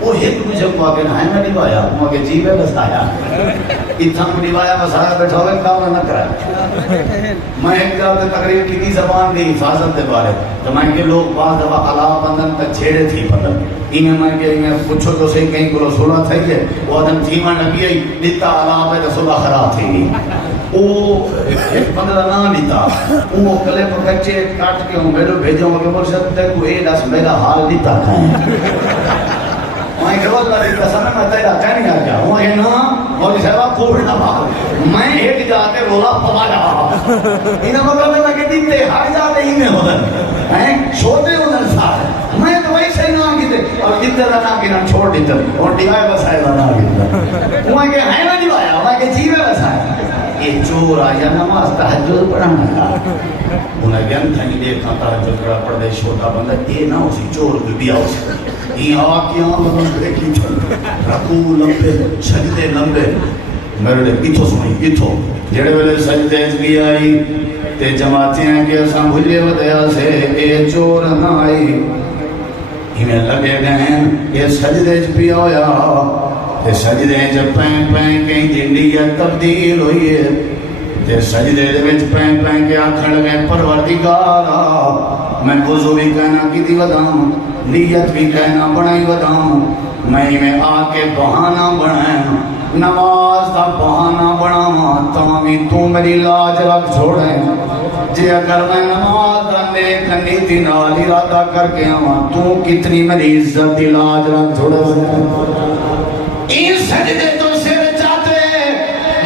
وہ ایک مجھے مواقع نہ ہے نہ نبایا مواقع جیوے بسایا اتنا نبایا بسایا بیٹھا ہوئے کام نہ کرا. میں ایک جب تقریر کی تھی زبان دی حفاظت دے بارے تو میں کہ لوگ بعض دفعہ علاوہ بندن تک چھیڑے تھی پتن انہیں میں کہ انہیں پوچھو تو صحیح کہیں کو رسولہ تھا ہے وہ آدم تھیمہ نبی آئی دیتا علاوہ پہ رسولہ خراب تھی وہ ایک بندہ نہ لیتا وہ کلے پر کچے کاٹ کے ہوں میرے بھیجوں گے مرشد تے کو اے دس میرا حال دیتا کھائیں میں کہ واللہ دیتا سنہ میں تیرا کہنی آ گیا وہ کہ نا اور اسے بات کوڑ نہ باقی میں ایک جاتے رولا پوا جا انہیں مطلب ہے کہ دیتے ہر جاتے ہی میں ہوتا ہے چھوٹے ہونے ساتھ میں تو وہی صحیح نہ آگی تھے اور اتنے نہ کہ نہ چھوڑ دیتے اور ڈیوائے بسائے نہ آگی تھے وہ کہ ہے نہ ڈیوائے وہ کہ جیوے بسائے یہ چور آیا نماز تحجد پڑھنا ہے انہیں گن تھا نہیں دیکھا تحجد پڑھا پڑھ دے چھوٹا بندہ یہ نہ اسی چور بھی آ اسی یہ آکیاں مطلب دیکھی چھوڑ رکو لمبے سجدے لمبے میرے لئے اتھو سمجھ اتھو جڑے ویلے سجدے بھی آئی تے جماعتیں ہیں کہ اساں بھلے ودیا سے اے چور نہ آئی انہیں لگے گئے یہ سجدے بھی آیا تے سجدے جب پین پین کہیں جنڈیت تبدیل ہوئی ہے تے سجدے دے وچ پین پین کے آکھن لگے پروردگارا میں وضو بھی کہنا کی دی وداؤں نیت بھی کہنا بنائی وداؤں میں آ کے بہانہ بنائیں نماز دا بہانہ بناواں تمامی تو میری لاج رکھ چھوڑیں جے اگر میں نماز دا نیک نیتی نال ارادہ کر کے آواں تو کتنی میری عزت دی لاج رکھ چھوڑے این سجدے تو سر چاہتے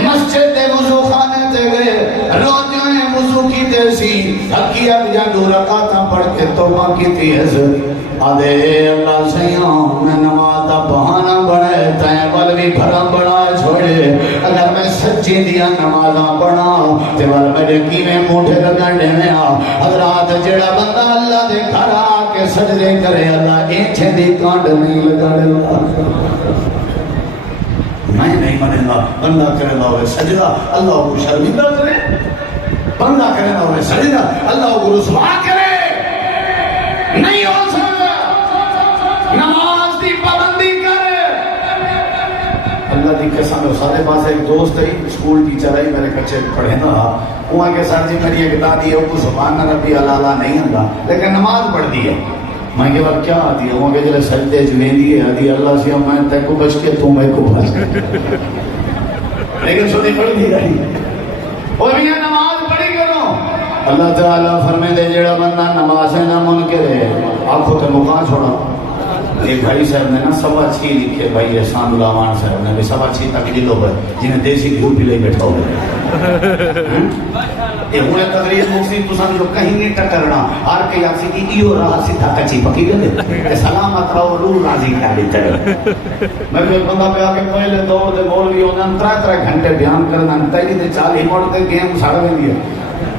مسجد دے وضو خانے تے گئے روزوں نے وضو کی تیسی حقی اب جا دو رکعتاں پڑھ کے توبہ کی تھی حضرت آدھے اللہ سیاں میں نماز دا بہانہ بڑھائے تائیں بل بھی بھرم بڑھائے چھوڑے اگر میں سچی دیا نمازاں پڑھاؤں تے بل میرے کیویں موٹھے لگنڈے میں آ حضرات جڑا بندہ اللہ دے گھر آ کے سجدے کرے اللہ اینچے دی کانڈ نہیں لگاڑے میں نہیں مانیں گا بندہ کرے گا ہوئے سجدہ اللہ کو شرمندہ کرے بندہ کرے گا ہوئے سجدہ اللہ کو رسوا کرے نہیں ہو سکتا نماز دی پابندی کرے اللہ دی قسم سارے پاس ایک دوست ہے اسکول ٹیچر ہے میرے بچے پڑھے نا وہاں کے ساتھ جی میری ایک دادی ہے وہ سبحان ربی اللہ نہیں ہوندا لیکن نماز پڑھتی ہے میں کہ بات کیا آتی ہے وہ کہ جلے سجدے جویندی ہے آدھی اللہ سے میں تے کو بچ کے تو میں کو بچ کے لیکن سنی پڑھ دی رہی اور بھی نماز پڑھی کرو اللہ تعالیٰ فرمے دے جڑا بندہ نماز نہ منکر ہے آنکھوں تے مقام چھوڑا ایک بھائی صاحب نے نا سوا چھی لکھے بھائی احسان اللہ مان صاحب نے بھی سوا چھی تک جلو پر جنہیں دیسی گھیو پی لے بیٹھا ہو یہ ہوئے تقریر مفتی تسان جو کہیں نہیں ٹکرنا ہر کئی آسی کی ایو راہ سیدھا کچی پکی گئے سلامت رہو رو راضی کیا دیتے رہے میں بھی بندہ پہ آکے پہلے دور دے مولوی ہونے ترائے گھنٹے بیان کرنا تیری دے چالی موڑتے گیم ساڑھ میں دیئے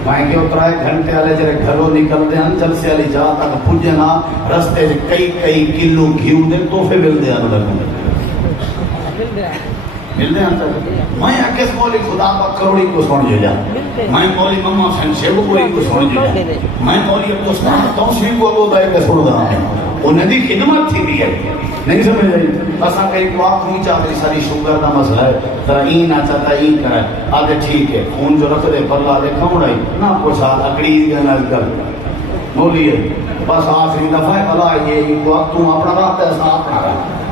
میں کہ اترائے گھنٹے آلے جرے گھروں نکل دے ہیں جلسے آلی جا تک پوجے نا رستے کئی کلو گھیو دے توفے مل دے ہیں مل دے ہیں میں کس مولی خدا با کروڑی کو سن جو جا میں مولی مما سن شیو کوئی کو سن جو جا میں مولی ابو اسلام توسوی کو ابو دائے کے سن دا ہوں انہیں دی خدمت تھی بھی ہے نہیں سمجھ رہی اساں کہیں کو آپ نہیں چاہتے ساری شوگر دا مسئلہ ہے ترہ این آتا تا این کرائے آدھے ٹھیک ہے خون جو رکھ دے پرلا دے کھوڑائی نہ پوچھا اکڑیز گا نہ کر بولیے بس آخری دفعہ بلا یہ تو اپنا راہ تے اساں اپنا راہ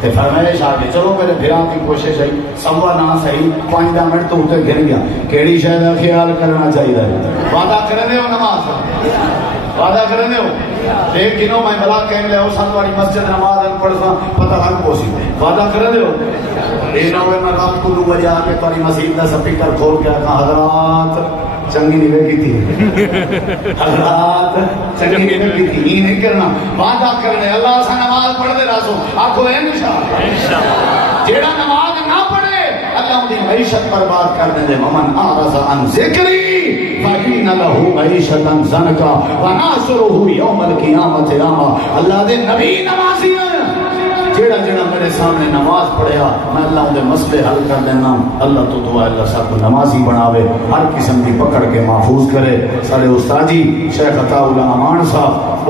تے فرمائش آ گئی چلو میرے بھراں دی کوشش ہے سوا نہ صحیح 5 منٹ تو تے گر گیا کیڑی شے دا خیال کرنا چاہیے وعدہ کرنے ہو نماز وعدہ کرنے ہو لیکن میں بلا کہن لے اس والی مسجد نماز پڑھنا پتہ لگ پوسی وعدہ کرنے ہو اے نہ ہوئے میں رات کو 2 بجے آ کے تاری مسجد دا سپیکر کھول کے کہا حضرات چنگی نہیں کی تھی حضرات چنگی نہیں کی تھی یہ نہیں کرنا وعدہ کرنے اللہ سے نماز پڑھ دے راسو آنکھو ہے انشاءاللہ جیڑا نماز نہ پڑھے اللہ ان کی معیشت برباد کرنے دے ومن اعرض عن ذکری فإن له معیشتا ضنکا ونحشرہ یوم القیامت اعما اللہ دے نبی نمازی ہیں جیڑا جیڑا میرے سامنے نماز پڑھیا میں اللہ ان دے مسئلے حل کر دینا اللہ تو دعا اللہ صاحب کو نمازی بناوے ہر قسم کی پکڑ کے محفوظ کرے سارے استاجی شیخ عطا اللہ امان صاحب